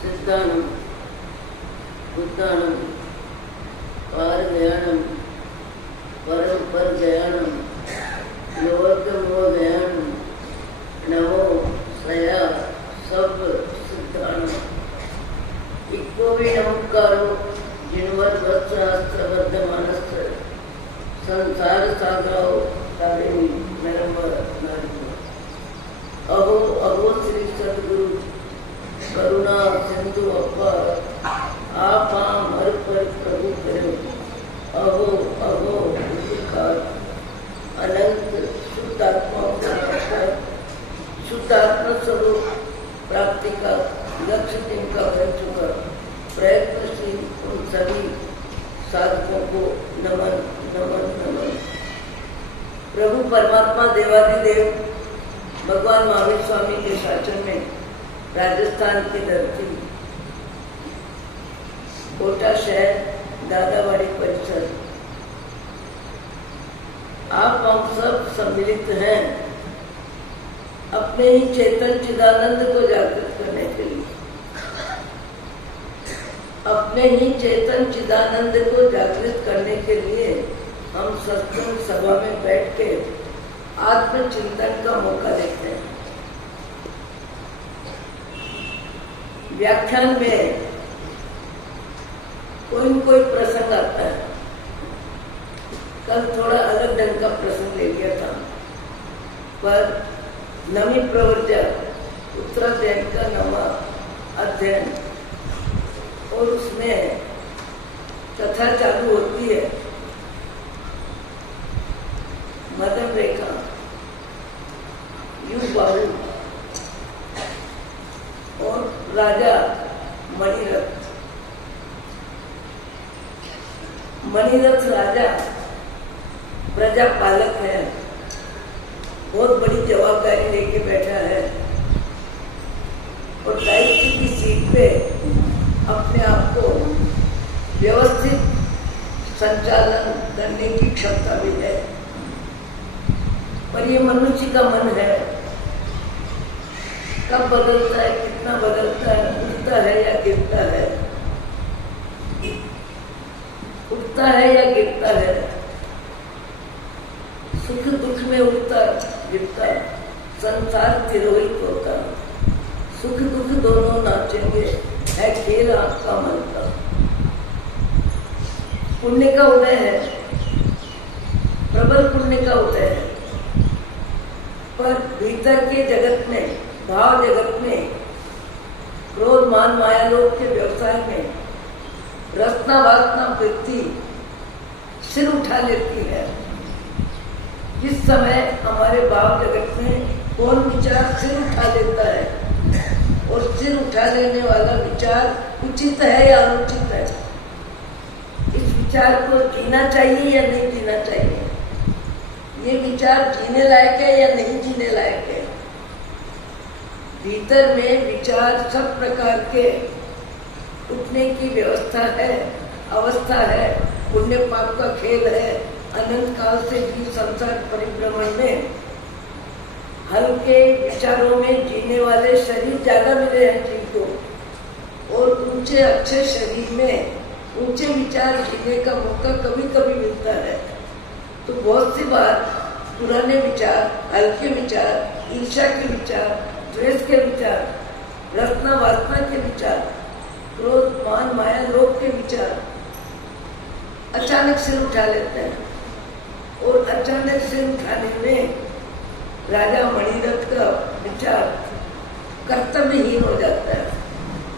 सिद्धानं बुद्धानं पारगयानं परम पर गयानं लोकमोहगयानं नमो सया सब सिद्धानं इको भी नमस्कारो जिनवर वस्त्र वर्धमानस्थ संसार सागराओ तारिणी नरंबर नारिको अहो अहो श्री सद्गुरु करुणा सिंधु अपार आप हर पर प्रभु करो अहो अहो उद्धार अनंत शुद्धात्माओं का शुद्धात्मा स्वरूप प्राप्ति का लक्ष्य जिनका बन चुका प्रयत्नशील उन सभी साधकों को नमन नमन नमन। प्रभु परमात्मा देवाधिदेव भगवान महावीर स्वामी के शासन में राजस्थान की धरती कोटा शहर दादावाड़ी परिसर आप हम सब सम्मिलित हैं अपने ही चेतन चिदानंद को जागृत करने के लिए। अपने ही चेतन चिदानंद को जागृत करने के लिए हम सत्संग सभा में बैठ के आत्मचिंतन का मौका देते हैं। व्याख्यान में कोई न कोई प्रसंग आता है। कल थोड़ा अलग ढंग का प्रसंग ले लिया था, पर नवी प्रवर्जा उत्तराध्ययन का नवा अध्ययन और उसमें कथा चालू होती है। मदन रेखा यू बाहु और राजा मणिरथ। मणिरथ राजा प्रजा पालक है, बहुत बड़ी जवाबदारी लेके बैठा है और दायित्व की सीट पे अपने आप को व्यवस्थित संचालन करने की क्षमता भी है। पर ये मनुष्य का मन है, कब बदलता है, कितना बदलता है, उठता है या गिरता है, उठता है या गिरता है, सुख दुख में उठता गिरता, संसार तिरोहित होता, सुख दुख दोनों नाचेंगे, है खेल आपका मन का। पुण्य का उदय है, प्रबल पुण्य का उदय है, पर भीतर के जगत में, भाव जगत में, क्रोध मान माया लोक के व्यवसाय में रत्ना वासना वृत्ति सिर उठा लेती है। जिस समय हमारे भाव जगत में कौन विचार सिर उठा लेता है और सिर उठा लेने वाला विचार उचित है या अनुचित है, इस विचार को जीना चाहिए या नहीं जीना चाहिए, ये विचार जीने लायक है या नहीं जीने लायक है। भीतर में विचार सब प्रकार के उठने की व्यवस्था है, अवस्था है, पुण्य पाप का खेल है। अनंत काल से भी संसार परिभ्रमण में हल्के विचारों में जीने वाले शरीर ज्यादा मिले हैं जीव को, और ऊंचे अच्छे शरीर में ऊंचे विचार जीने का मौका कभी कभी मिलता है। तो बहुत सी बार पुराने विचार, हल्के विचार, ईर्ष्या के विचार, द्वेष के विचार, रत्ना वासना के विचार, क्रोध मान माया लोभ के विचार अचानक सिर उठा लेते हैं, और अचानक सिर उठाने में राजा मणिरथ का विचार कर्तव्यहीन हो जाता है,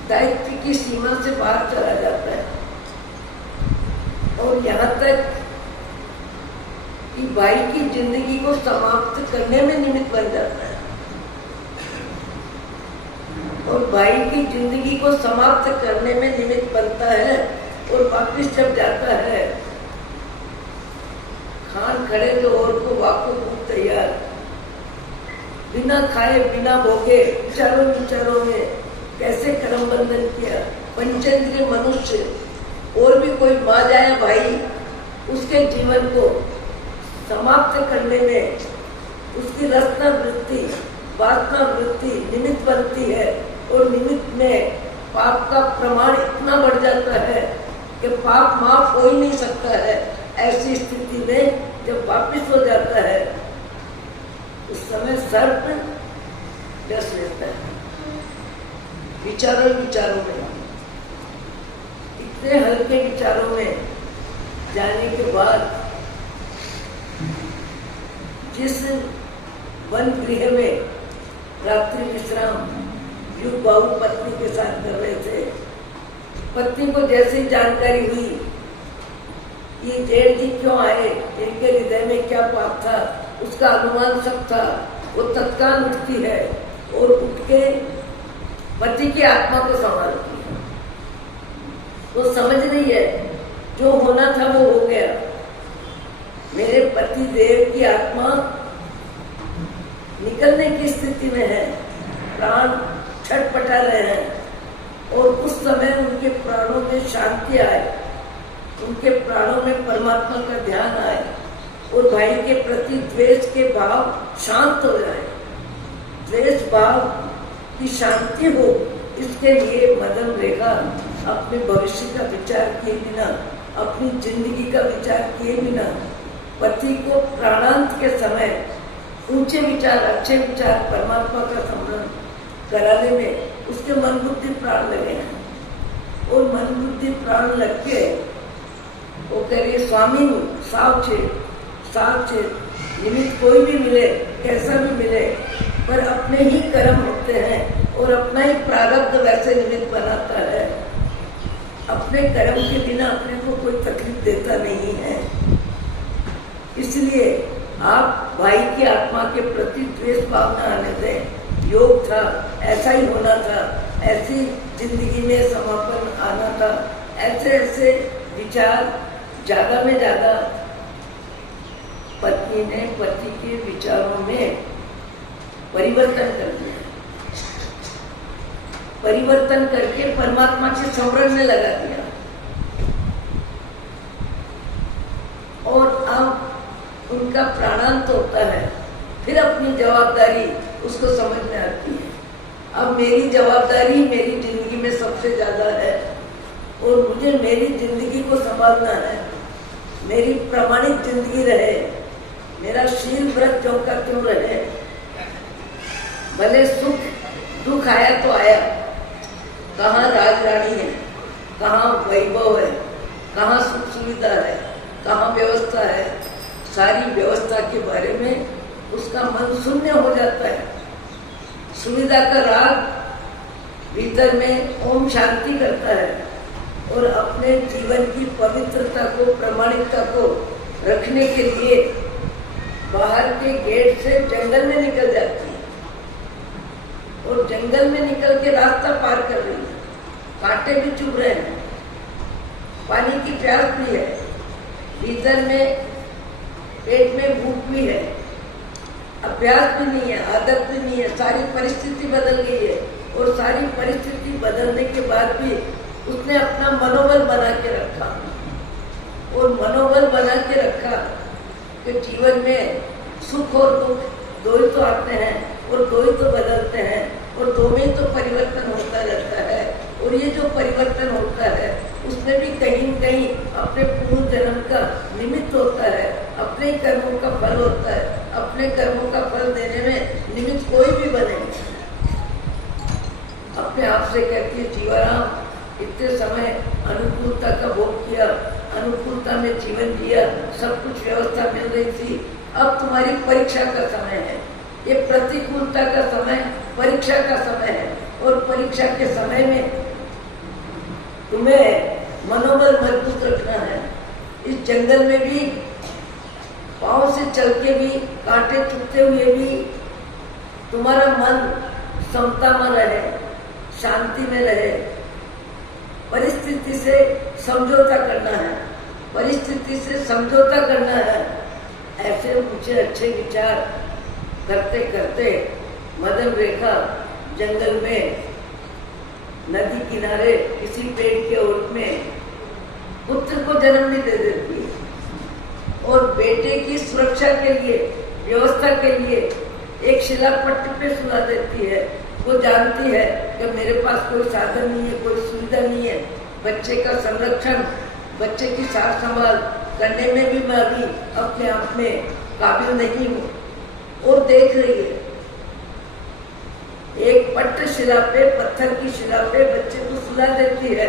दायित्व की सीमा से बाहर चला जाता है, और यहाँ तक कि भाई की जिंदगी को समाप्त करने में निमित्त बन जाता है। और भाई की जिंदगी को समाप्त करने में निमित्त बनता है, और वापिस जब जाता है, खान खड़े तो और को वाको खूब तैयार, बिना खाए बिना भोगे विचारों विचारों में कैसे कर्म बंधन किया। पंचेंद्रिय मनुष्य और भी कोई माँ जाए भाई, उसके जीवन को समाप्त करने में उसकी रत्ना वृत्ति वासना वृत्ति निमित्त बनती है, और निमित्त में पाप का प्रमाण इतना बढ़ जाता है कि पाप माफ हो ही नहीं सकता है। ऐसी स्थिति में जब वापिस हो जाता है उस समय सर्प डस लेता है विचारों में। इतने हल्के विचारों में जाने के बाद जिस वन गृह में रात्रि विश्राम युग बाबू पत्नी के साथ कर रहे थे, पत्नी को जैसे ही जानकारी हुई कि जेठ जी क्यों आए, इनके हृदय में क्या पाप था, उसका अनुमान सब था, वो तत्काल उठती है और उठ के पति की आत्मा को संभालती है। वो समझ रही है जो होना था वो हो गया, मेरे पति देव की आत्मा निकलने की स्थिति में है, प्राण छटपटा रहे हैं और उस समय उनके प्राणों में शांति आए, उनके प्राणों में परमात्मा का ध्यान आए और भाई के प्रति द्वेष के भाव शांत हो जाए। द्वेष भाव की शांति हो, इसके लिए मदन रेखा अपने भविष्य का विचार किए बिना, अपनी जिंदगी का विचार किए बिना पति को प्राणांत के समय ऊंचे विचार, अच्छे विचार, परमात्मा का स्मरण कराने में उसके मन बुद्धि प्राण लगे हैं। और मन बुद्धि प्राण लग के वो कह रही स्वामी सावचेत सावचेत, निमित्त कोई भी मिले, कैसा भी मिले, पर अपने ही कर्म होते हैं और अपना ही प्रारब्ध वैसे निमित्त बनाता है। अपने कर्म के बिना अपने को कोई तकलीफ देता नहीं है। इसलिए आप भाई की आत्मा के प्रति द्वेष भावना आने दें। योग था, ऐसा ही होना था, ऐसी जिंदगी में समापन आना था। ऐसे ऐसे विचार ज्यादा में ज्यादा पत्नी ने पति के विचारों में परिवर्तन कर दिया, परिवर्तन करके परमात्मा के स्मरण में लगा दिया। और अब उनका प्राणांत होता है, फिर अपनी जवाबदारी उसको समझ में आती है। अब मेरी जवाबदारी मेरी जिंदगी में सबसे ज्यादा है और मुझे मेरी जिंदगी को संभालना है, मेरी प्रामाणिक जिंदगी रहे, मेरा शील व्रत जो का क्यों रहे। भले सुख दुख आया तो आया, कहाँ राज रानी है, कहाँ वैभव है, कहाँ सुख सुविधा है, कहाँ व्यवस्था है, सारी व्यवस्था के बारे में उसका मन शून्य हो जाता है। सुविधा का राग भीतर में ओम शांति करता है और अपने जीवन की पवित्रता को, प्रामाणिकता को रखने के लिए बाहर के गेट से जंगल में निकल जाती है और जंगल में निकल के रास्ता पार कर रही है। कांटे भी चुभ रहे हैं, पानी की प्यास भी है, भीतर में पेट में भूख भी है, अभ्यास भी नहीं है, आदत भी नहीं है, सारी परिस्थिति बदल गई है। और सारी परिस्थिति बदलने के बाद भी उसने अपना मनोबल बना के रखा और मनोबल बना के रखा कि जीवन में सुख और दुख दो ही तो आते हैं और दो ही तो बदलते हैं और दो में ही तो परिवर्तन होता रहता है। और ये जो परिवर्तन होता है उसमें भी कहीं न कहीं अपने पूर्व जन्म का निमित्त होता है, अपने कर्मों का फल होता है। अपने कर्मों का फल देने में निमित्त कोई भी बने। अपने आप से कहती है जीवाराम इतने समय अनुकूलता का भोग किया, अनुकूलता में जीवन जिया, सब कुछ व्यवस्था मिल रही थी, अब तुम्हारी परीक्षा का समय है। ये प्रतिकूलता का समय परीक्षा का समय है और परीक्षा के समय में तुम्हें मनोबल मजबूत रखना है। इस जंगल में भी पांव से चल के भी, कांटे चुभते हुए भी तुम्हारा मन समता में रहे, शांति में रहे। परिस्थिति से समझौता करना है, परिस्थिति से समझौता करना है। ऐसे ऊंचे अच्छे विचार करते करते मदन रेखा जंगल में नदी किनारे किसी पेड़ के ओर में पुत्र को जन्म भी दे देती है और बेटे की सुरक्षा के लिए, व्यवस्था के लिए एक शिलापट्ट पे सुला देती है वो जानती है कि मेरे पास कोई साधन नहीं है, कोई सुविधा नहीं है, बच्चे का संरक्षण, बच्चे की सार संभाल करने में भी मैं अभी अपने आप में काबिल नहीं हूँ। और देख रही है, एक पट्ट शिला पे, पत्थर की शिला पे बच्चे को सुला देती है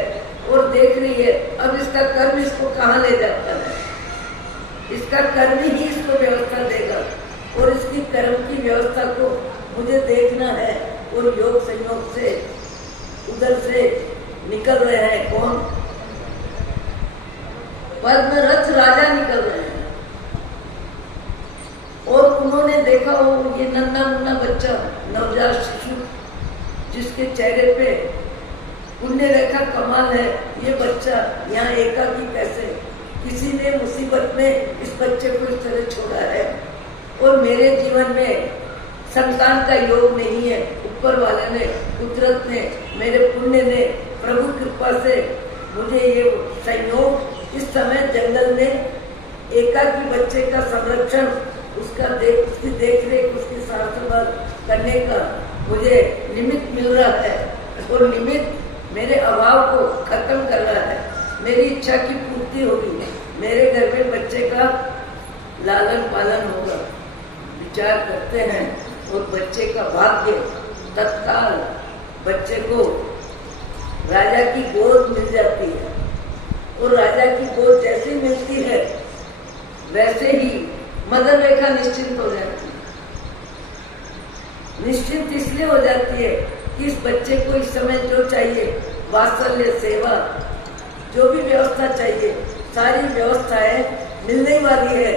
और देख रही है अब इसका कर्म इसको कहाँ ले जाता है। इसका कर्म ही इसको व्यवस्था देगा और इसकी कर्म की व्यवस्था को मुझे देखना है। और योग संयोग से उधर से निकल रहे हैं कौन? पद्मरथ राजा निकल रहे हैं। और उन्होंने देखा हो ये नन्हा मुन्ना बच्चा, नवजात शिशु, जिसके चेहरे पे पुण्य रेखा कमाल है, ये बच्चा यहाँ एकाकी कैसे? किसी ने मुसीबत में इस बच्चे को इस तरह छोड़ा है। और मेरे जीवन में संतान का योग नहीं है, ऊपर वाले ने, कुदरत ने, मेरे पुण्य ने, प्रभु कृपा से मुझे ये संयोग इस समय जंगल में एकाकी बच्चे का संरक्षण, उसकी देख रेख, उसकी सार संभाल करने का मुझे निमित्त मिल रहा है। और निमित्त मेरे अभाव को खत्म कर रहा है, मेरी इच्छा की पूर्ति होगी, मेरे घर में बच्चे का लालन पालन होगा। विचार करते हैं और बच्चे का भाग्य तत्काल बच्चे को राजा की गोद मिल जाती है। और राजा की गोद जैसे मिलती है वैसे ही मदन रेखा निश्चिंत हो जाती है। निश्चिंत इसलिए हो जाती है कि इस बच्चे को इस समय जो चाहिए, वात्सल्य, सेवा, जो भी व्यवस्था चाहिए, सारी व्यवस्थाएं मिलने वाली है।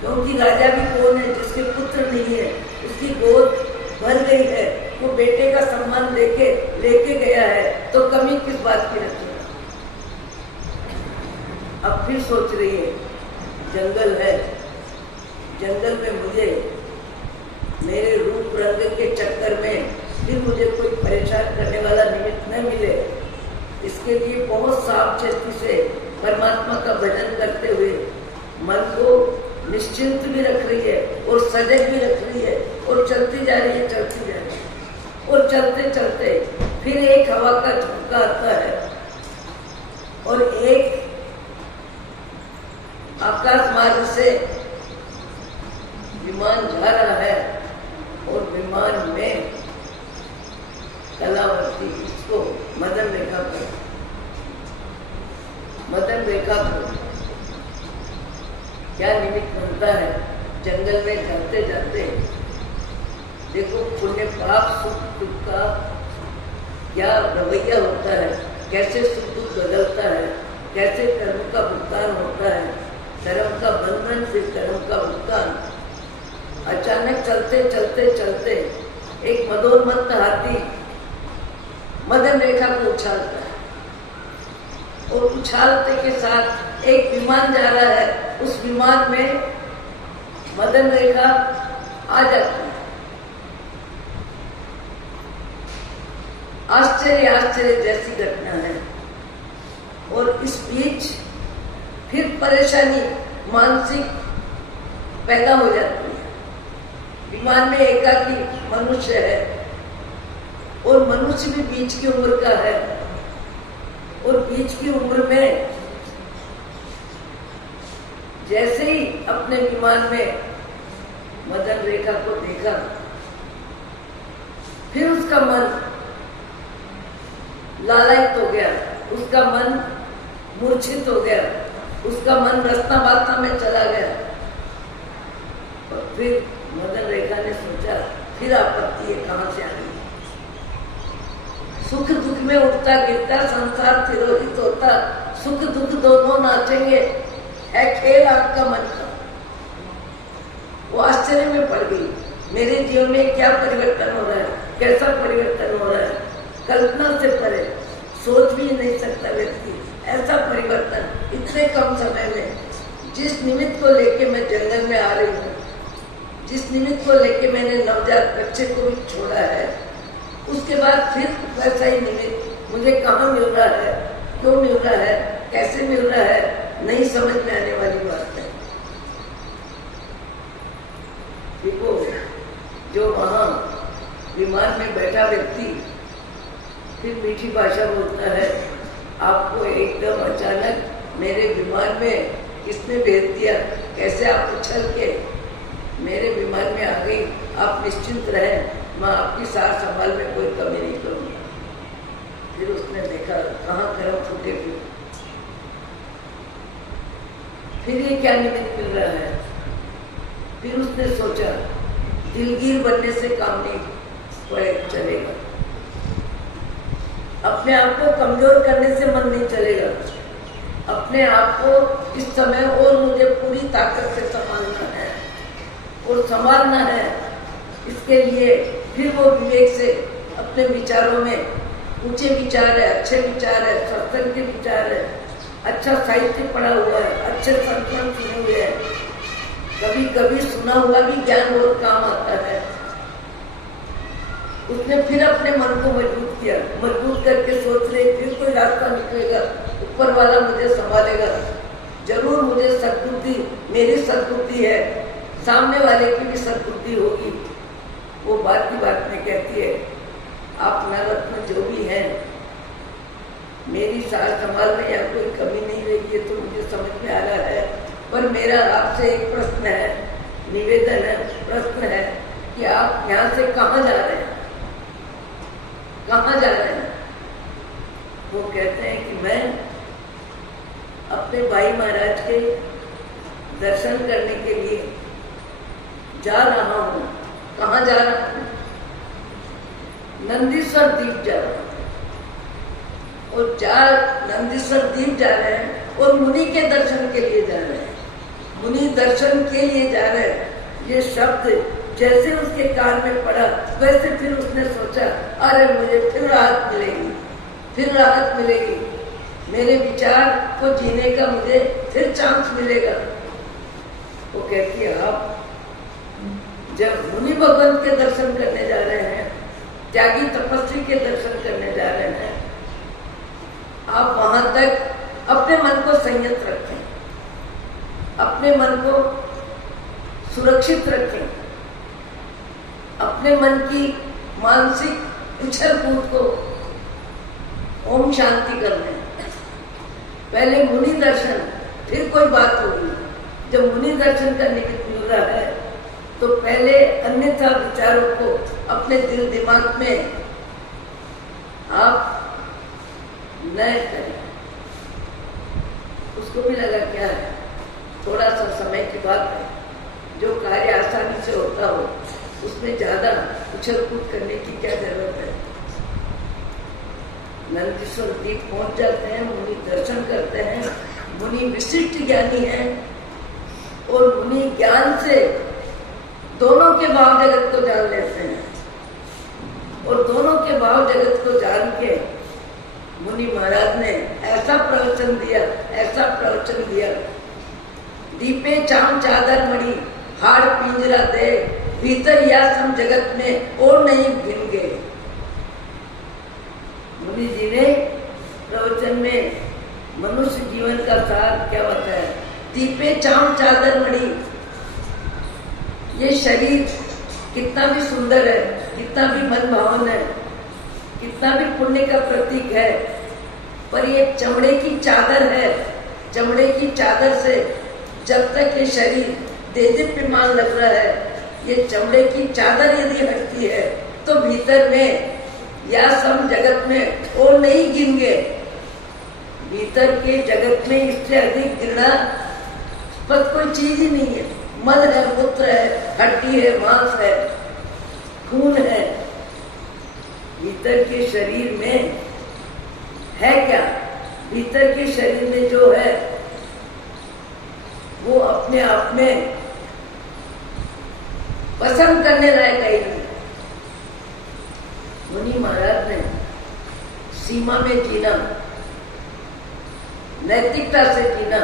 क्योंकि राजा भी कौन है जिसके पुत्र नहीं है, उसकी गोद भर गई है, वो बेटे का सम्मान लेके गया है, तो कमी किस बात की रखी? अब फिर सोच रही है जंगल है, जंगल में मुझे मेरे रूप रंग के चक्कर में फिर मुझे कोई परेशान करने वाला निमित्त न मिले, इसके लिए बहुत सावचेती से परमात्मा का भजन करते हुए मन को निश्चिंत भी रख रही है और सजग भी रख रही है और चलती जा रही है, चलती जा रही है। और चलते चलते फिर एक हवा का झोंका आता है और एक आकाश मार्ग से विमान जा रहा है और विमान में कलावती, इसको मदन रेखा को क्या निमित्त बनता है? जंगल में जाते जाते देखो पुण्य पाप सुख दुख का क्या रवैया होता है, कैसे सुख दुख बदलता है, कैसे कर्म का भुगतान होता है, कर्म का बंधन फिर कर्म का भुगतान। अचानक चलते चलते चलते एक मदोन्मत्त हाथी मदन रेखा को उछालता है और उछालते के साथ एक विमान जा रहा है, उस विमान में मदन रेखा आ जाती है। आश्चर्य आश्चर्य जैसी घटना है। और इस बीच फिर परेशानी मानसिक पैदा हो जाती है। विमान में एकाकी मनुष्य है और मनुष्य भी बीच की उम्र का है और बीच की उम्र में जैसे ही अपने विमान में मदन रेखा को देखा, फिर उसका मन लालायित हो गया, उसका मन मूर्छित हो गया, उसका मन रस्ता बाता में चला गया। और फिर मदन रेखा ने सोचा फिर आपत्ति है कहां से आ गई? सुख दुख में उठता गिरता संसार तिरोहित होता, सुख दुख दोनों नाचेंगे, है खेल आपका मन का। वो आश्चर्य में पड़ गई, मेरे जीवन में क्या परिवर्तन हो रहा है, कैसा परिवर्तन हो रहा है, कल्पना से परे, सोच भी नहीं सकता व्यक्ति ऐसा परिवर्तन इतने कम समय में। जिस निमित्त को लेके मैं जंगल में आ रही हूँ, जिस निमित्त को लेके मैंने नवजात बच्चे को भी छोड़ा है, उसके बाद फिर वैसा ही निमित्त मुझे कहाँ मिल रहा है, क्यों मिल रहा है, कैसे मिल रहा है, नहीं समझ में आने वाली बात है। देखो जो वहां विमान में बैठा व्यक्ति फिर मीठी भाषा बोलता है, आपको एकदम अचानक मेरे विमान में किसने भेज दिया, कैसे आप उछल के मेरे विमान में आ गई, आप निश्चिंत रहे, मैं आपकी सार संभाल में कोई कमी नहीं करूंगा। फिर उसने देखा कहाँ गर्म फूटे फिर ये क्या निमित्त मिल रहा है। फिर उसने सोचा दिलगीर बनने से काम नहीं चलेगा, अपने आप को कमजोर करने से मन नहीं चलेगा, अपने आप को इस समय और मुझे पूरी ताकत से संभालना है और संभालना है। इसके लिए फिर वो विवेक से अपने विचारों में ऊंचे विचार है, अच्छे विचार है, सत्संग के विचार है, अच्छा साहित्य पढ़ा हुआ है, अच्छे संतन सुने हुए हैं, कभी कभी सुना हुआ भी ज्ञान बहुत काम आता है। उसने फिर अपने मन को मजबूत किया, मजबूत करके सोच रहे फिर कोई रास्ता निकलेगा, ऊपर वाला मुझे संभालेगा, जरूर मुझे सद्बुद्धि, मेरी सद्बुद्धि है, सामने वाले की भी सद्बुद्धि होगी। वो बात की बात में कहती है, आप नवरत्न जो भी हैं, मेरी सार संभाल में या कोई कमी नहीं रही है तो मुझे समझ में आ रहा है, पर मेरा आपसे एक प्रश्न है, निवेदन है, प्रश्न है कि आप यहाँ से कहाँ जा रहे हैं, कहाँ जा रहे हैं। वो कहते हैं कि मैं अपने भाई महाराज के दर्शन करने के लिए जा रहा हूँ। कहाँ जा रहा हूँ? नंदीश्वर द्वीप जा रहा हूँ। और नंदीश्वर द्वीप जा रहे हैं और मुनि के दर्शन के लिए जा रहे हैं। मुनि दर्शन के लिए जा रहे हैं, ये शब्द जैसे उसके कान में पड़ा वैसे फिर उसने सोचा, अरे मुझे फिर राहत मिलेगी, फिर राहत मिलेगी, मेरे विचार को जीने का मुझे फिर चांस मिलेगा। वो कहती है, आप जब मुनि भगवान के दर्शन करने जा रहे हैं, त्यागी तपस्वी के दर्शन करने जा रहे हैं, आप वहां तक अपने मन को संयत रखें, अपने मन को सुरक्षित रखें, अपने मन की मानसिक उछल कूद को ओम शांति कर लें। पहले मुनि दर्शन, फिर कोई बात होगी। जब मुनि दर्शन का निमित्त मिल रहा है तो पहले अन्यथा विचारों को अपने दिल दिमाग में आप नए करें। उसको भी लगा क्या है, थोड़ा सा समय की बात है, जो कार्य आसानी से होता हो उसमें ज्यादा उछल कूद करने की क्या जरूरत है। नंदीश्वर द्वीप पहुंच जाते हैं, मुनि दर्शन करते हैं, मुनि विशिष्ट ज्ञानी हैं और मुनि ज्ञान से दोनों के भाव जगत को जान लेते हैं और दोनों के भाव जगत को जान के मुनि महाराज ने ऐसा प्रवचन दिया, ऐसा प्रवचन दिया, दीपे चाम चादर मणि हाड़ पिंजरा दे, भीतर या सम जगत में और नहीं गिन गए। मुनि जी ने प्रवचन में मनुष्य जीवन का सार क्या बताया। दीपे चाम चादर मणि, ये शरीर कितना भी सुंदर है, कितना भी मन भावन है, कितना भी पुण्य का प्रतीक है, पर ये चमड़े की चादर है। चमड़े की चादर से जब तक ये शरीर देदीप्यमान लग रहा है, ये चमड़े की चादर यदि हटती है तो भीतर में या सम जगत में और नहीं गिनगे। भीतर के जगत में इससे अधिक घृणास्पद कोई चीज ही नहीं है। मल है, मूत्र है, हड्डी है, मांस है, खून है। भीतर के शरीर में है क्या? भीतर के शरीर में जो है वो अपने आप में पसंद करने लायक है। मुनि महाराज ने सीमा में जीना, नैतिकता से जीना,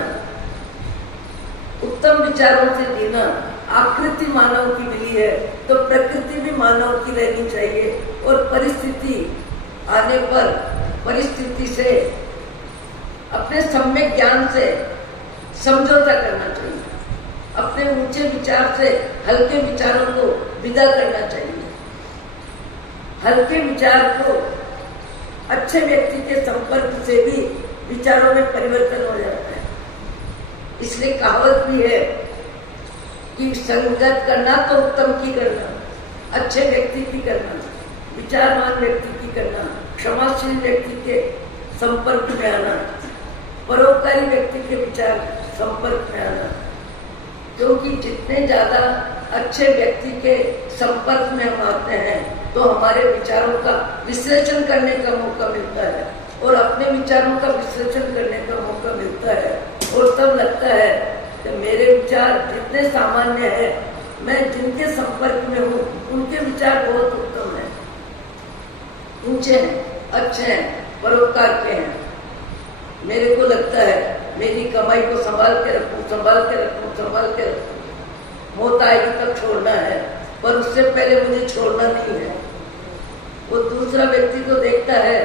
उत्तम विचारों से जीना। आकृति मानव की मिली है तो प्रकृति भी मानव की रहनी चाहिए और परिस्थिति आने पर परिस्थिति से अपने सम्यक ज्ञान से समझौता करना चाहिए। अपने ऊंचे विचार से हल्के विचारों को विदा करना चाहिए। हल्के विचार को अच्छे व्यक्ति के संपर्क से भी विचारों में परिवर्तन हो जाता है। इसलिए कहावत भी है कि संगत करना तो उत्तम की करना, अच्छे व्यक्ति की करना, विचारवान व्यक्ति की करना, क्षमाशील व्यक्ति के संपर्क में आना, परोपकारी व्यक्ति के विचार संपर्क में आना। क्योंकि जितने ज्यादा अच्छे व्यक्ति के संपर्क में हम आते हैं तो हमारे विचारों का विश्लेषण करने का मौका मिलता है और अपने विचारों का विश्लेषण करने का मौका मिलता है और तब लगता है कि मेरे विचार जितने सामान्य हैं, मैं जिनके संपर्क में हूँ उनके विचार बहुत उत्तम हैं, ऊंचे हैं, अच्छे हैं, परोपकार के हैं। मेरे को लगता है मेरी कमाई को संभाल के रखूं, संभाल के रखूं, संभाल के रखूं, मौत आएगी तक छोड़ना है, पर उससे पहले मुझे छोड़ना नहीं है। वो दूसरा व्यक्ति को देखता है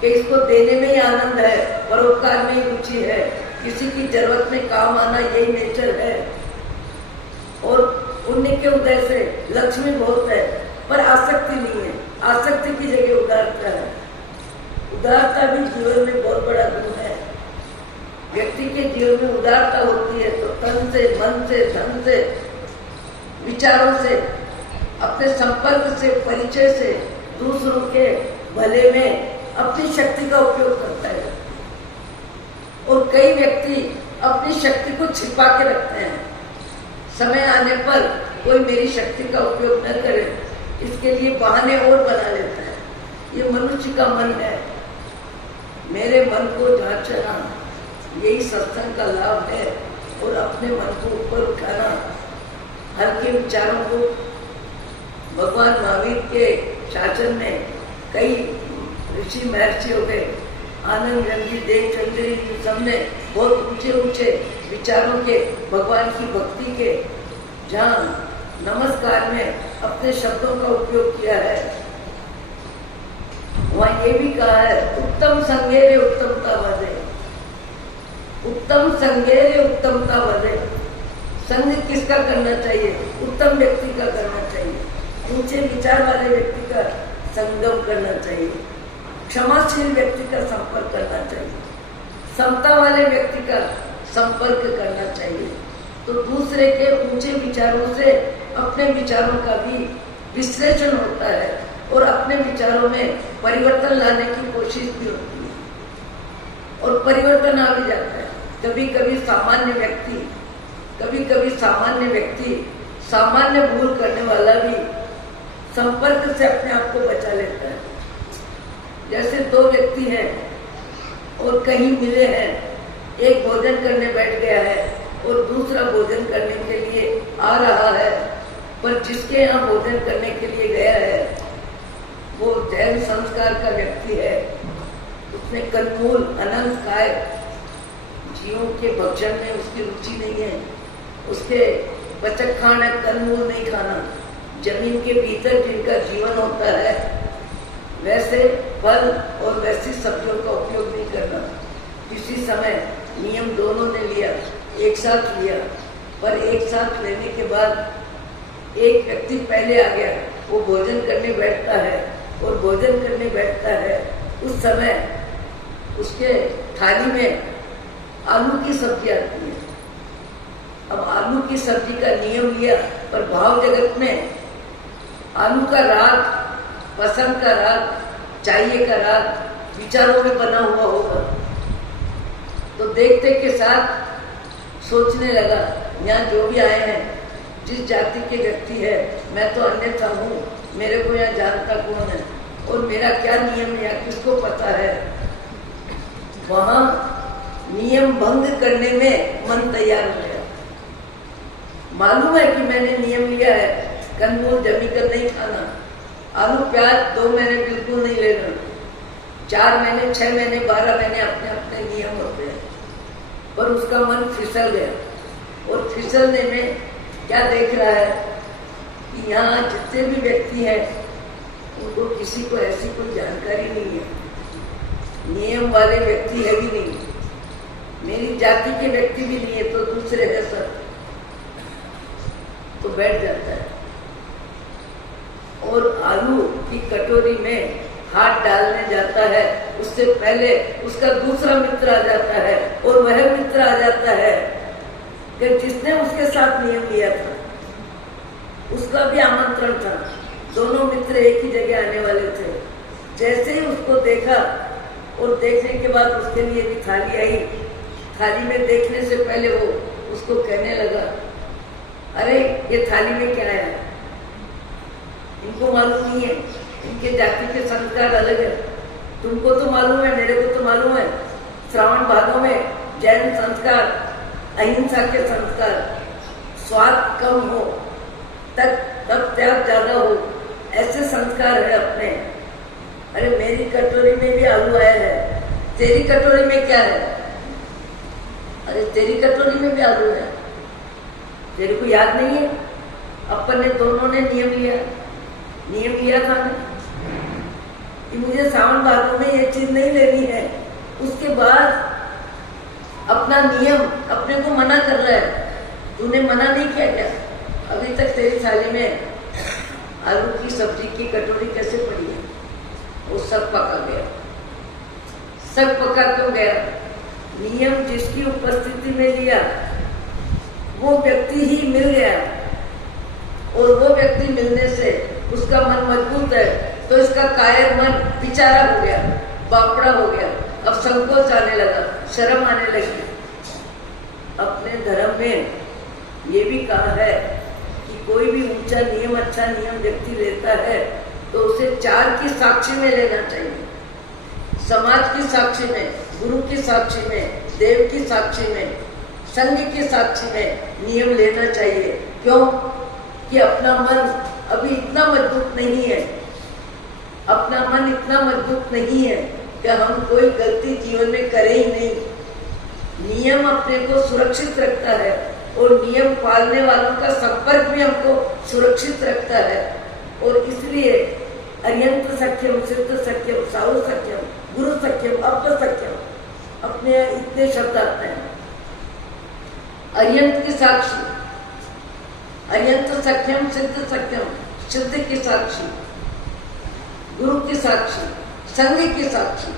कि इसको देने में ही आनंद है, परोपकार में ही रुचि है, किसी की जरूरत में काम आना यही नेचर है और पुण्य के उदय से लक्ष्मी बहुत है, पर आसक्ति नहीं है। आसक्ति की जगह उदारता है। उदारता भी जीवन में बहुत बड़ा गुण है। व्यक्ति के जीवन में उदारता होती है तो तन से, मन से, धन से, विचारों से, अपने संपर्क से, परिचय से दूसरों के भले में अपनी शक्ति का उपयोग करता है। और कई व्यक्ति अपनी शक्ति को छिपा के रखते हैं। समय आने पर कोई मेरी शक्ति का उपयोग न करे, इसके लिए बहाने और बना लेता है। ये मनुष्य का मन है। मेरे मन को जांचना, यही सत्संग का लाभ है। और अपने मन को ऊपर उठाना, हल्के विचारों को। भगवान महावीर के शासन में कई ऋषि महर्षि हो गए, आनंद रंगी, देव चंद्री, सबने बहुत ऊंचे ऊंचे विचारों के, भगवान की भक्ति के, जहाँ नमस्कार में अपने शब्दों का उपयोग किया है, वहाँ ये भी कहा है उत्तम संगेरे उत्तमता वधे। उत्तम संगेरे उत्तमता वधे। संग किसका करना चाहिए? उत्तम व्यक्ति का करना चाहिए। ऊंचे विचार वाले व्यक्ति का संगम करना चाहिए। क्षमाशील व्यक्ति का संपर्क करना चाहिए। समता वाले व्यक्ति का संपर्क करना चाहिए। तो दूसरे के ऊंचे विचारों से अपने विचारों का भी विश्लेषण होता है और अपने विचारों में परिवर्तन लाने की कोशिश भी होती है और परिवर्तन आ भी जाता है। कभी कभी सामान्य व्यक्ति सामान्य भूल करने वाला भी संपर्क से अपने आप को बचा लेता है। जैसे दो व्यक्ति हैं और कहीं मिले हैं, एक भोजन करने बैठ गया है और दूसरा भोजन करने के लिए आ रहा है, पर जिसके यहाँ भोजन करने के लिए गया है वो जैन संस्कार का व्यक्ति है। उसने कंदमूल अनंत खाए, जीवों के भक्षण में उसकी रुचि नहीं है। उसके बचक खाना, कंदमूल नहीं खाना। जमीन के भीतर जिनका जीवन होता है वैसे फल और वैसी सब्जियों का उपयोग नहीं करना। किसी समय नियम दोनों ने लिया, एक साथ लिया, पर एक साथ लेने के बाद एक व्यक्ति पहले आ गया, वो भोजन करने बैठता है और भोजन करने बैठता है उस समय उसके थाली में आलू की सब्जी आती है। अब आलू की सब्जी का नियम लिया, पर भाव जगत में आलू का राग, पसंद का राग, चाहिए का राग विचारों में बना हुआ होगा। तो देखते के साथ सोचने लगा, यहाँ जो भी आए हैं, जिस जाति के व्यक्ति है, मैं तो अन्यथा हूँ, मेरे को यहाँ जानता कौन है और मेरा क्या नियम है किसको पता है। वहां नियम भंग करने में मन तैयार हो गया। मालूम है कि मैंने नियम लिया है, कंदमूल जमी कर नहीं खाना, आलू प्याज 2 महीने बिल्कुल नहीं लेना, 4 महीने, 6 महीने, 12 महीने अपने अपने नियम होते हैं। पर उसका मन फिसल गया और फिसलने में क्या देख रहा है कि यहाँ जितने भी व्यक्ति हैं उनको किसी को ऐसी कोई जानकारी नहीं है, नियम वाले व्यक्ति है भी नहीं, मेरी जाति के व्यक्ति भी नहीं है, तो दूसरे है सब। तो बैठ जाता है और आलू की कटोरी में हाथ डालने जाता है, उससे पहले उसका दूसरा मित्र आ जाता है और वह मित्र आ जाता है कि जिसने उसके साथ नियम लिया था, उसका भी आमंत्रण था। दोनों मित्र एक ही जगह आने वाले थे। जैसे ही उसको देखा और देखने के बाद उसके लिए भी थाली आई, थाली में देखने से पहले वो उसको कहने लगा, अरे ये थाली में क्या है? इनको मालूम नहीं है, इनके जाति के संस्कार अलग है। तुमको तो मालूम है, मेरे को तो मालूम है। श्रावण भादों में जैन संस्कार, अहिंसा के संस्कार, स्वाद कम हो तब त्याग ज्यादा हो, ऐसे संस्कार है अपने। अरे मेरी कटोरी में भी आलू आया है, तेरी कटोरी में क्या है? अरे तेरी कटोरी में भी आलू है, तेरे को याद नहीं है? अपन ने दोनों ने नियम लिया था ना कि मुझे सावन भादों में ये चीज नहीं लेनी है। उसके बाद अपना नियम अपने को मना कर रहा है। तूने मना नहीं किया क्या? अभी तक तेरी थाली में आलू की सब्जी की कटोरी कैसे पड़ी है? वो सब पका गया। सब पका क्यों गया? नियम जिसकी उपस्थिति में लिया वो व्यक्ति ही मिल गया, और वो व्यक्ति मिलने से उसका मन मजबूत है, तो इसका कायर मन बेचारा हो गया, बापड़ा हो गया। अब संकोच आने लगा, शर्म आने लगी। अपने धर्म में ये भी कहा है कि कोई भी ऊंचा नियम, अच्छा नियम व्यक्ति लेता है तो उसे चार की साक्षी में लेना चाहिए। समाज की साक्षी में, गुरु की साक्षी में, देव की साक्षी में, संघ की साक्षी में नियम लेना चाहिए। क्यों? कि अपना मन अभी इतना मजबूत नहीं है, अपना मन इतना मजबूत नहीं है कि हम कोई गलती जीवन में करें ही नहीं। नियम अपने को सुरक्षित रखता है और नियम पालने वालों का संपर्क भी हमको सुरक्षित रखता है। और इसलिए अर्यंत सख्यम, सिद्ध सख्यम, साहु सख्यम, गुरु सख्यम, अप सख्यम, अपने इतने शब्द आते हैं। अर्यंत की साक्षी, अर्यंत सख्यम, सिद्ध सख्यम, सिद्ध की साक्षी, गुरु की साक्षी, संघ की साक्षी।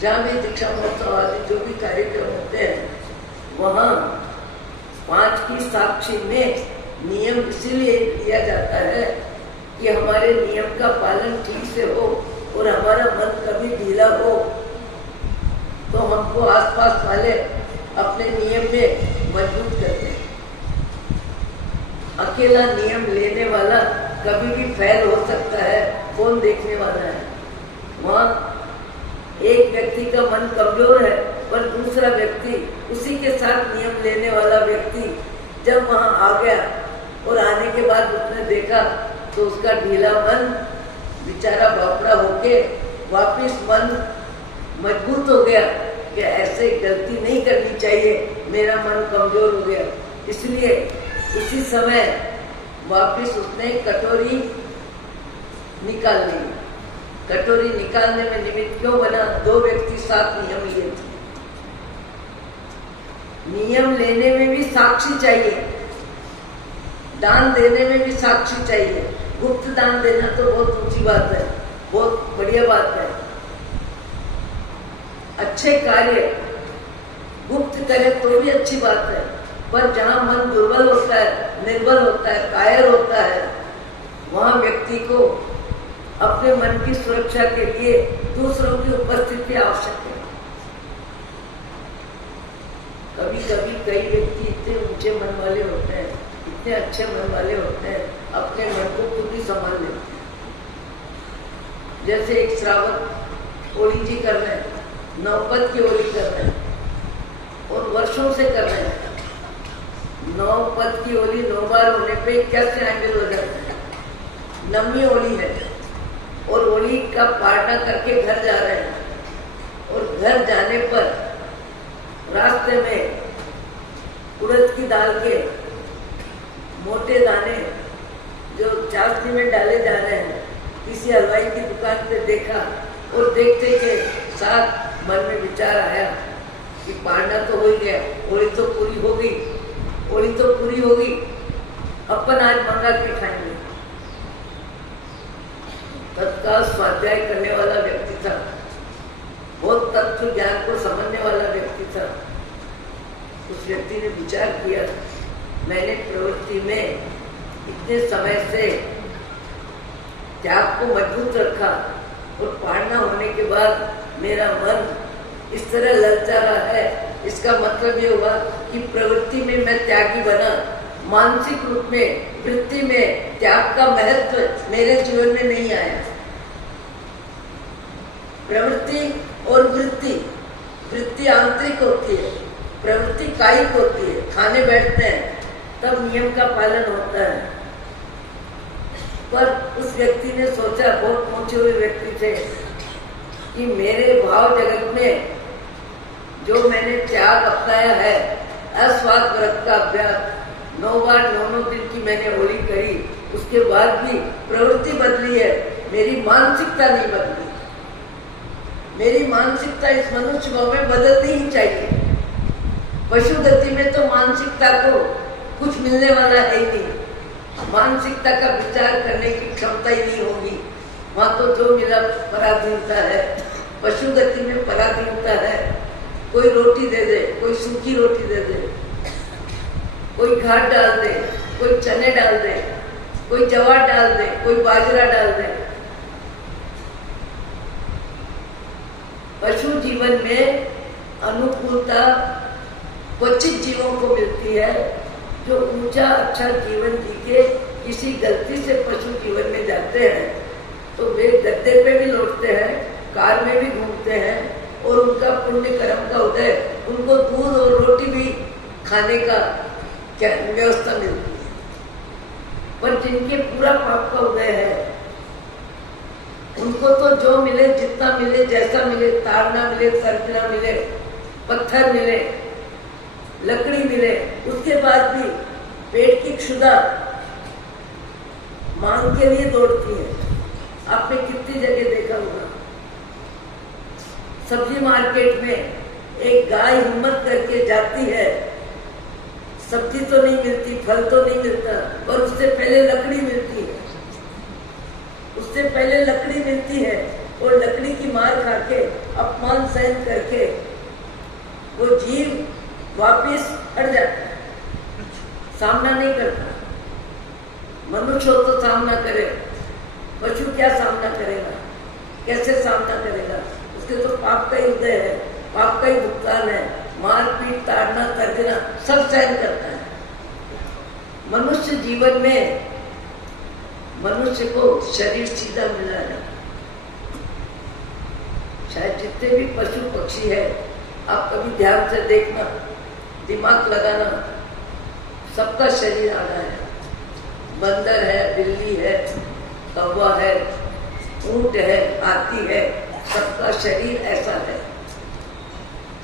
जहाँ भी दीक्षा महोत्सव आदि जो भी कार्यक्रम होते हैं, वहाँ 5 की साक्षी में नियम इसीलिए लिया जाता है कि हमारे नियम का पालन ठीक से हो और हमारा मन कभी ढीला हो तो हमको आसपास वाले अपने नियम में मजबूत करते हैं। अकेला नियम लेने वाला कभी भी फेल हो सकता है, कौन देखने वाला है। वहाँ एक व्यक्ति का मन कमजोर है पर दूसरा व्यक्ति, उसी के साथ नियम लेने वाला व्यक्ति जब वहाँ आ गया और आने के बाद उसने देखा तो उसका ढीला मन बेचारा बापड़ा होके वापिस मन मजबूत हो गया कि ऐसे गलती नहीं करनी चाहिए, मेरा मन कमजोर हो गया। इसलिए उसी समय वापिस उसने कटोरी निकाल ली। कटोरी निकालने में निमित्त क्यों बना? 2 व्यक्ति साथ नियम लिए थे। नियम लेने में भी साक्षी चाहिए, दान देने में भी साक्षी चाहिए। गुप्त दान देना तो बहुत ऊंची बात है, बहुत बढ़िया बात है। अच्छे कार्य गुप्त करे तो भी अच्छी बात है, पर जहाँ मन दुर्बल होता है, निर्बल होता है, कायर होता है, वहाँ व्यक्ति को अपने मन की सुरक्षा के लिए दूसरों की उपस्थिति आवश्यक है। कभी कभी कई व्यक्ति इतने ऊंचे मन वाले होते हैं, इतने अच्छे मन वाले होते हैं, अपने मन को खुद ही संभाल लेते हैं। जैसे एक श्रावक होली जी कर रहे हैं, नवपद की होली कर रहे हैं और वर्षों से कर रहे हैं। नवपद की होली 9 बार होने पे कैसे एंगल हो जाता है? 9वीं होली है और होली का पार्टा करके घर जा रहे हैं और घर जाने पर रास्ते में उड़द की दाल के मोटे दाने जो चाशनी में डाले जा रहे हैं, किसी हलवाई की दुकान पे देखा और देखते के साथ मन में विचार आया कि पांडा तो हो ही गया, होली तो पूरी हो गई, होली तो पूरी होगी, अपन आज मंगा के खाएंगे। तत्काल स्वाध्याय करने वाला व्यक्ति था, बहुत तत्व ज्ञान को समझने वाला व्यक्ति था। उस व्यक्ति ने विचार किया, मैंने प्रवृत्ति में इतने समय से त्याग को मजबूत रखा और पाड़ना होने के बाद मेरा मन इस तरह ललचा रहा है, इसका मतलब ये हुआ कि प्रवृत्ति में मैं त्यागी बना, मानसिक रूप में वृत्ति में त्याग का महत्व मेरे जीवन में नहीं आया। प्रवृत्ति और वृत्ति आंतरिक होती है, प्रवृत्ति कायिक होती है। खाने बैठते हैं तब नियम का पालन होता है, पर उस व्यक्ति ने सोचा, बहुत पहुंचे हुए व्यक्ति थे, कि मेरे भाव जगत में जो मैंने त्याग अपनाया है, अस्वाद व्रत का अभ्यास 9 बार 9 दिन की मैंने होली करी, उसके बाद भी प्रवृत्ति बदली है, मेरी मानसिकता नहीं बदली। मेरी मानसिकता इस मनुष्य भाव में बदलनी ही चाहिए। पशु गति में तो मानसिकता को कुछ मिलने वाला है ही नहीं, मानसिकता का विचार करने की क्षमता ही नहीं होगी। वहां तो जो मिला पराधीनता है। पशु गति में पराधीनता है, कोई रोटी दे दे, कोई सूखी रोटी दे दे, कोई घाट डाल दे, कोई चने डाल दे, कोई जवार डाल दे, कोई बाजरा डाल दे। पशु जीवन में अनुकूलता क्वचित जीवों को मिलती है, जो ऊंचा अच्छा जीवन जी के किसी गलती से पशु जीवन में जाते हैं तो वे गद्दे पे भी लौटते हैं, कार में भी घूमते हैं और उनका पुण्य कर्म का उदय, उनको दूध और रोटी भी खाने का क्या व्यवस्था मिलती है। पर जिनके पूरा पाप का उदय है, उनको तो जो मिले, जितना मिले, जैसा मिले, तार ना मिले, सर्द ना मिले, पत्थर मिले, लकड़ी मिले, उसके बाद भी पेट की क्षुधा मांग के लिए दौड़ती है। आपने कितनी जगह देखा होगा, सब्जी मार्केट में एक गाय हिम्मत करके जाती है, सब्जी तो नहीं मिलती, फल तो नहीं मिलता, और उससे पहले लकड़ी मिलती है, उससे पहले लकड़ी मिलती है, और लकड़ी की मार खा के अपमान सहन करके वो जीव वापिस हट जाता है, सामना नहीं करता। मनुष्य हो तो सामना करे, पशु क्या सामना करेगा, कैसे सामना करेगा? उसके तो पाप का ही उदय है, पाप का ही भुगतान है, मार पीट, ताड़ना, तर्जना सब सहन करता है। मनुष्य जीवन में मनुष्य को शरीर सीधा मिला है। शायद जितने भी पशु पक्षी है, आप कभी ध्यान से देखना, दिमाग लगाना, सबका शरीर आना है। बंदर है, बिल्ली है, कौवा है, ऊंट है, हाथी है, सबका शरीर ऐसा है,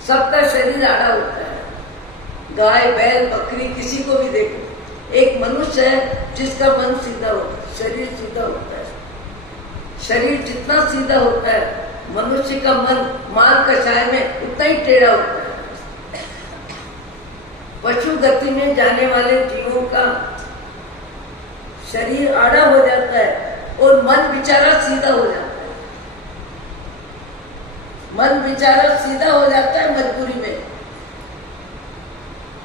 सबका शरीर आड़ा होता है। गाय, बैल, बकरी, किसी को भी देखो, एक मनुष्य है जिसका मन सीधा होता है, शरीर सीधा होता है। शरीर जितना सीधा होता है, मनुष्य का मन माल कषाय में उतना ही टेढ़ा होता है। पशु गति में जाने वाले जीवों का शरीर आड़ा हो जाता है और मन बेचारा सीधा हो जाता है। मन बेचारा सीधा हो जाता है मजबूरी में।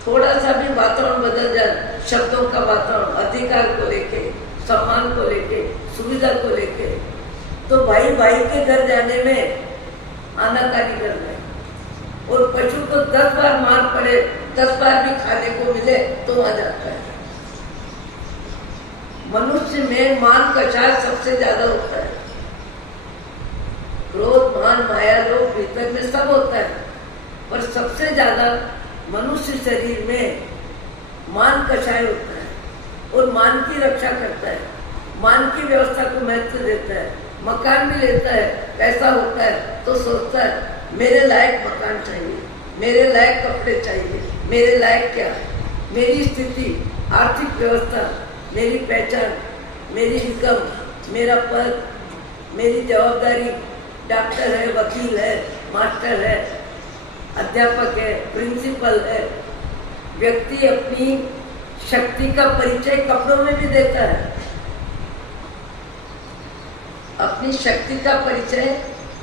थोड़ा सा भी वातावरण बदल जाए, शब्दों का वातावरण, अधिकार को लेके, सम्मान को लेके, सुविधा को लेके, तो भाई भाई के घर जाने में आनाकानी कर रहे। और पशु को 10 बार मार पड़े, 10 बार भी खाने को मिले तो आ जाता है। मनुष्य में मान कषाय सबसे ज्यादा होता है। क्रोध, मान, माया, लोभ भीतर में सब होता है, पर सबसे ज्यादा मनुष्य शरीर में मान कषाय होता है और मान की रक्षा करता है, मान की व्यवस्था को महत्व देता है, मकान भी लेता है। पैसा होता है तो सोचता है मेरे लायक मकान चाहिए, मेरे लायक कपड़े चाहिए, मेरे लायक क्या, मेरी स्थिति, आर्थिक व्यवस्था, मेरी पहचान, मेरी इनकम, मेरा पद, मेरी जवाबदारी, डॉक्टर है, वकील है, मास्टर है, अध्यापक है, प्रिंसिपल है। व्यक्ति अपनी शक्ति का परिचय कपड़ों में भी देता है। अपनी शक्ति का परिचय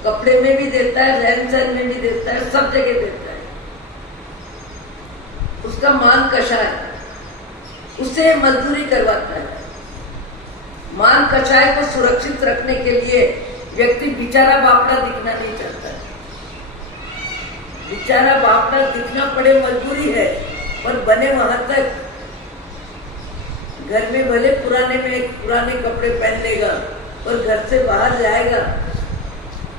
कपड़े में भी देता है, रहन सहन में भी देता है, सब जगह देता है। उसका मान कषाय, उसे मजदूरी करवाता है। मान कषाय को सुरक्षित रखने के लिए व्यक्ति बेचारा बापड़ा दिखना नहीं चाहता है। बेचारा बापड़ा दिखना पड़े मजबूरी है, पर बने वहां तक। घर में भले पुराने कपड़े पहन लेगा, और घर से बाहर जाएगा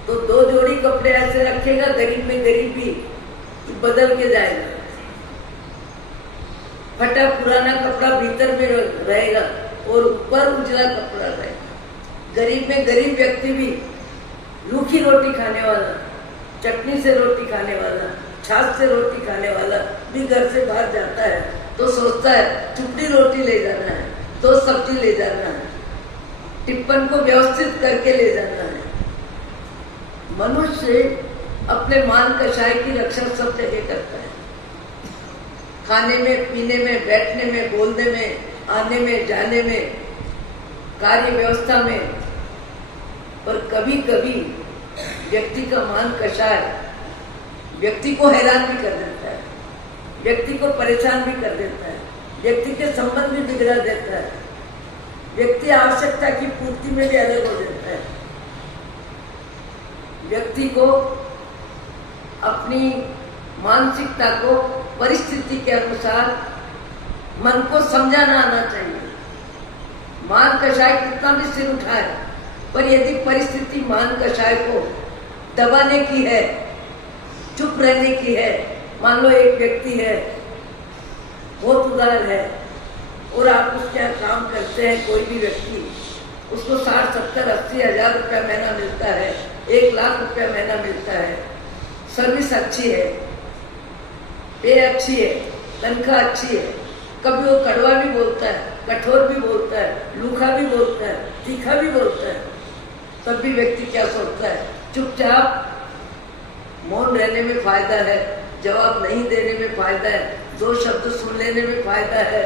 तो 2 जोड़ी कपड़े ऐसे रखेगा, गरीब में गरीबी बदल के जाएगा। फटा पुराना कपड़ा भीतर में रहेगा और ऊपर उजला कपड़ा रहेगा। गरीब में गरीब व्यक्ति भी रूखी रोटी खाने वाला, चटनी से रोटी खाने वाला, छाछ से रोटी खाने वाला भी घर से बाहर जाता है तो सोचता है चुपड़ी रोटी ले जाना है, 2 सब्जी ले जाना है, टिप्पण को व्यवस्थित करके ले जाना है। मनुष्य अपने मान कषाय की रक्षा सब जगह करता है, खाने में, पीने में, बैठने में, बोलने में, आने में, जाने में, कार्य व्यवस्था में। पर कभी कभी व्यक्ति का मान कषाय व्यक्ति को हैरान भी कर देता है, व्यक्ति को परेशान भी कर देता है, व्यक्ति के संबंध भी बिगड़ा देता है, व्यक्ति आवश्यकता की पूर्ति में भी अलग हो जाता है। व्यक्ति को अपनी मानसिकता को परिस्थिति के अनुसार मन को समझाना आना चाहिए। मान कषाय कितना भी सिर उठाए, पर यदि परिस्थिति मान कषाय को दबाने की है, चुप रहने की है। मान लो एक व्यक्ति है, बहुत उदार है, और आप उसके यहाँ काम करते हैं, कोई भी व्यक्ति, उसको 60, 70, 80 हजार रुपया महीना मिलता है, 1 लाख रुपया महीना मिलता है, सर्विस अच्छी है, पे अच्छी है, तनख्वाह अच्छी है। कभी वो कड़वा भी बोलता है, कठोर भी बोलता है, लूखा भी बोलता है, तीखा भी बोलता है, तब भी व्यक्ति क्या सोचता है, चुपचाप मौन रहने में फायदा है, जवाब नहीं देने में फायदा है, 2 शब्द सुन लेने में फायदा है,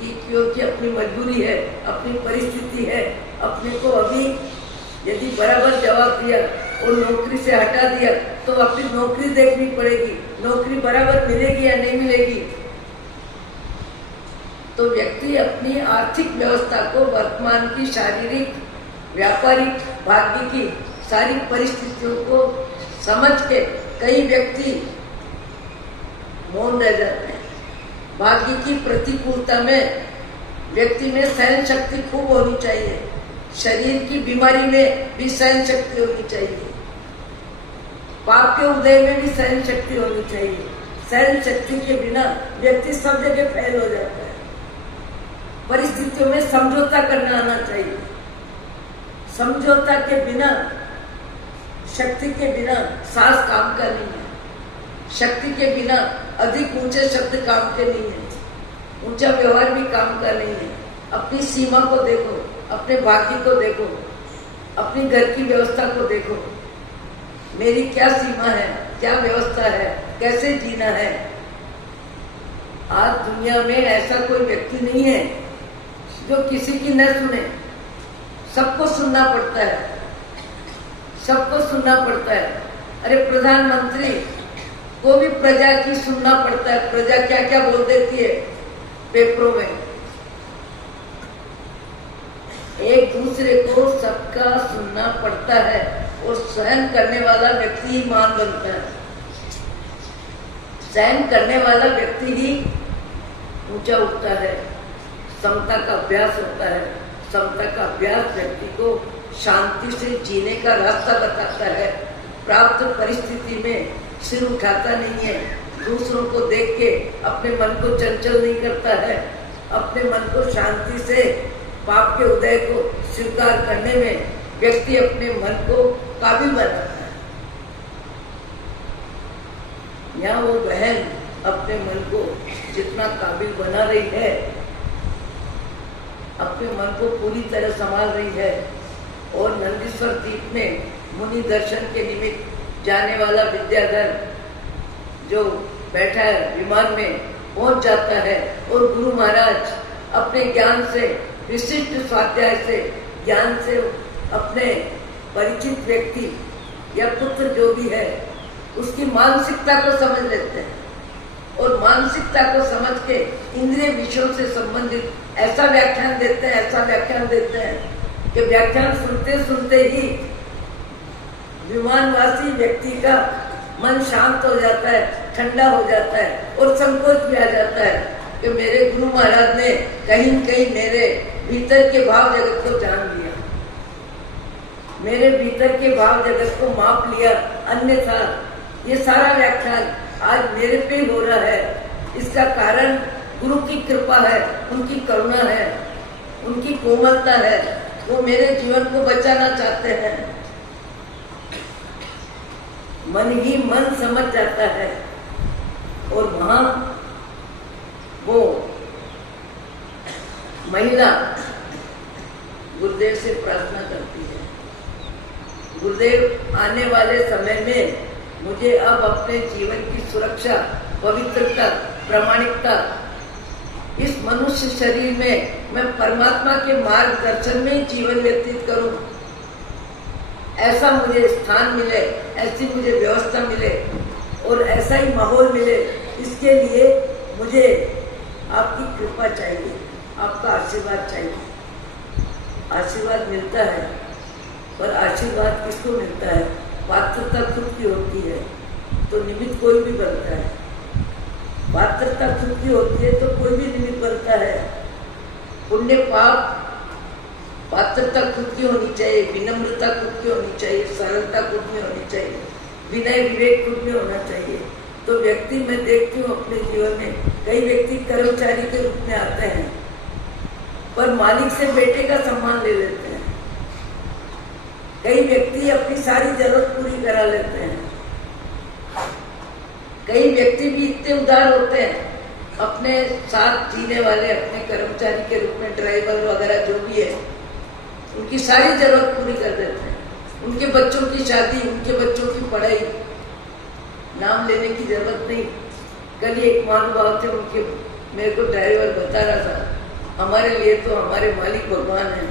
कि क्योंकि अपनी मजबूरी है, अपनी परिस्थिति है। अपने को अभी यदि बराबर जवाब दिया और नौकरी से हटा दिया तो अपनी नौकरी देखनी पड़ेगी, नौकरी बराबर मिलेगी या नहीं मिलेगी। तो व्यक्ति अपनी आर्थिक व्यवस्था को, वर्तमान की शारीरिक, व्यापारिक, भाग्य की सारी परिस्थितियों को समझ के कई व्यक्ति मौन रह जाते हैं। भाग्य की प्रतिकूलता में व्यक्ति में सहन शक्ति खूब होनी चाहिए, शरीर की बीमारी में भी सहन शक्ति होनी चाहिए, पाप के उदय में भी सहन शक्ति होनी चाहिए। सहन शक्ति के बिना व्यक्ति सब जगह फेल हो जाता है। परिस्थितियों में समझौता करना आना चाहिए। समझौता के बिना, शक्ति के बिना साहस काम का नहीं है। शक्ति के बिना अधिक ऊंचे शब्द काम के नहीं है, ऊंचा व्यवहार भी काम का नहीं है। अपनी सीमा को देखो, अपने भाग्य को देखो, अपनी घर की व्यवस्था को देखो, मेरी क्या सीमा है, क्या व्यवस्था है, कैसे जीना है। आज दुनिया में ऐसा कोई व्यक्ति नहीं है जो किसी की न सुने, सबको सुनना पड़ता है, सबको सुनना पड़ता है। अरे प्रधानमंत्री को भी प्रजा की सुनना पड़ता है, प्रजा क्या क्या बोल देती है पेपरों में। एक दूसरे को सबका सुनना पड़ता है और सहन करने वाला व्यक्ति ही महान बनता है। सहन करने वाला व्यक्ति ही ऊंचा उठता है। समता का अभ्यास होता है। समता का अभ्यास व्यक्ति को शांति से जीने का रास्ता बताता है। प्राप्त परिस्थिति में सिर उठाता नहीं है, दूसरों को देख के अपने मन को चंचल नहीं करता है, अपने मन को शांति से पाप के उदय को स्वीकार करने में व्यक्ति अपने मन को काबिल बनाता है। यहाँ वो बहन अपने मन को जितना काबिल बना रही है, अपने मन को पूरी तरह संभाल रही है, और नंदीश्वर द्वीप में मुनि दर्शन के निमित्त जाने वाला विद्याधर जो बैठा है विमान में पहुंच जाता है, और गुरु महाराज अपने ज्ञान से, विशिष्ट स्वाध्याय से, ज्ञान से अपने परिचित व्यक्ति या पुत्र जो भी है उसकी मानसिकता को समझ लेते हैं और मानसिकता को समझ के इंद्रिय विषयों से संबंधित ऐसा व्याख्यान देते हैं कि व्याख्यान सुनते सुनते ही विमानवासी व्यक्ति का मन शांत हो जाता है, ठंडा हो जाता है और संकोच भी आ जाता है कि मेरे गुरु महाराज ने कहीं न कहीं मेरे भीतर के भाव जगत को जान लिया, मेरे भीतर के भाव जगत को माप लिया। अन्यथा ये सारा व्याख्यान आज मेरे पे हो रहा है, इसका कारण गुरु की कृपा है, उनकी करुणा है, उनकी कोमलता है। वो मेरे जीवन को बचाना चाहते हैं। मन ही मन समझ जाता है और वहां वो महिला गुरुदेव से प्रार्थना करती है, गुरुदेव आने वाले समय में मुझे अब अपने जीवन की सुरक्षा, पवित्रता, प्रामाणिकता, इस मनुष्य शरीर में मैं परमात्मा के मार्गदर्शन में जीवन व्यतीत करूं, ऐसा मुझे स्थान मिले, ऐसी मुझे व्यवस्था मिले और ऐसा ही माहौल मिले। इसके लिए मुझे आपकी कृपा चाहिए, आपका आशीर्वाद चाहिए। आशीर्वाद मिलता है, पर आशीर्वाद किसको मिलता है? पात्रता खुद की होती है तो निमित्त कोई भी बनता है। पात्रता खुद की होती है तो कोई भी निमित्त बनता है। पुण्य पाप पात्रता खुद की होनी चाहिए, विनम्रता खुद की होनी चाहिए, सरलता खुद में होनी चाहिए, विनय विवेक खुद में होना चाहिए। तो व्यक्ति, मैं देखती हूँ अपने जीवन में कई व्यक्ति कर्मचारी के रूप में आते हैं पर मालिक से बेटे का सम्मान ले लेते हैं। कई व्यक्ति अपनी सारी जरूरत पूरी करा लेते हैं। कई व्यक्ति भी इतने उदार होते हैं, अपने साथ जीने वाले, अपने कर्मचारी के रूप में ड्राइवर वगैरह जो भी है, उनकी सारी जरूरत पूरी कर देते हैं। उनके बच्चों की शादी, उनके बच्चों की पढ़ाई, नाम लेने की जरूरत नहीं। कल एक महानुभाव थे, उनके मेरे को ड्राइवर बता रहा था, हमारे लिए तो हमारे मालिक भगवान है,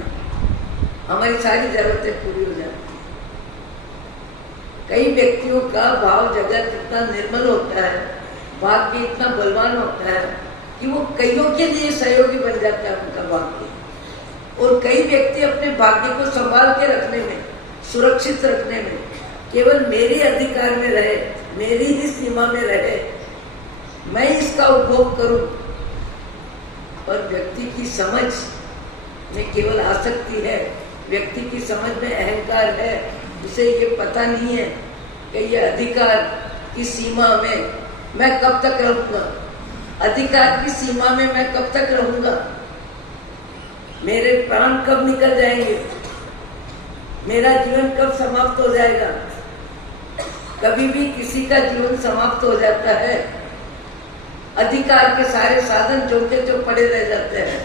हमारी सारी जरूरतें पूरी हो जाती हैं। कई व्यक्तियों का भाव जगत इतना निर्मल होता है, भाग्य इतना बलवान होता है कि वो कईयों के लिए सहयोगी बन जाता है उनका भाग्य। और कई व्यक्ति अपने भाग्य को संभाल के रखने में, सुरक्षित रखने में, केवल मेरे अधिकार में रहे, मेरी ही सीमा में रहे, मैं इसका उपभोग करूं। पर व्यक्ति की समझ में केवल आसक्ति है, व्यक्ति की समझ में अहंकार है। उसे ये पता नहीं है कि ये अधिकार की सीमा में मैं कब तक रहूंगा, अधिकार की सीमा में मैं कब तक रहूंगा, मेरे प्राण कब निकल जाएंगे, मेरा जीवन कब समाप्त हो जाएगा। कभी भी किसी का जीवन समाप्त हो जाता है, अधिकार के सारे साधन जोके जो पड़े रह जाते हैं,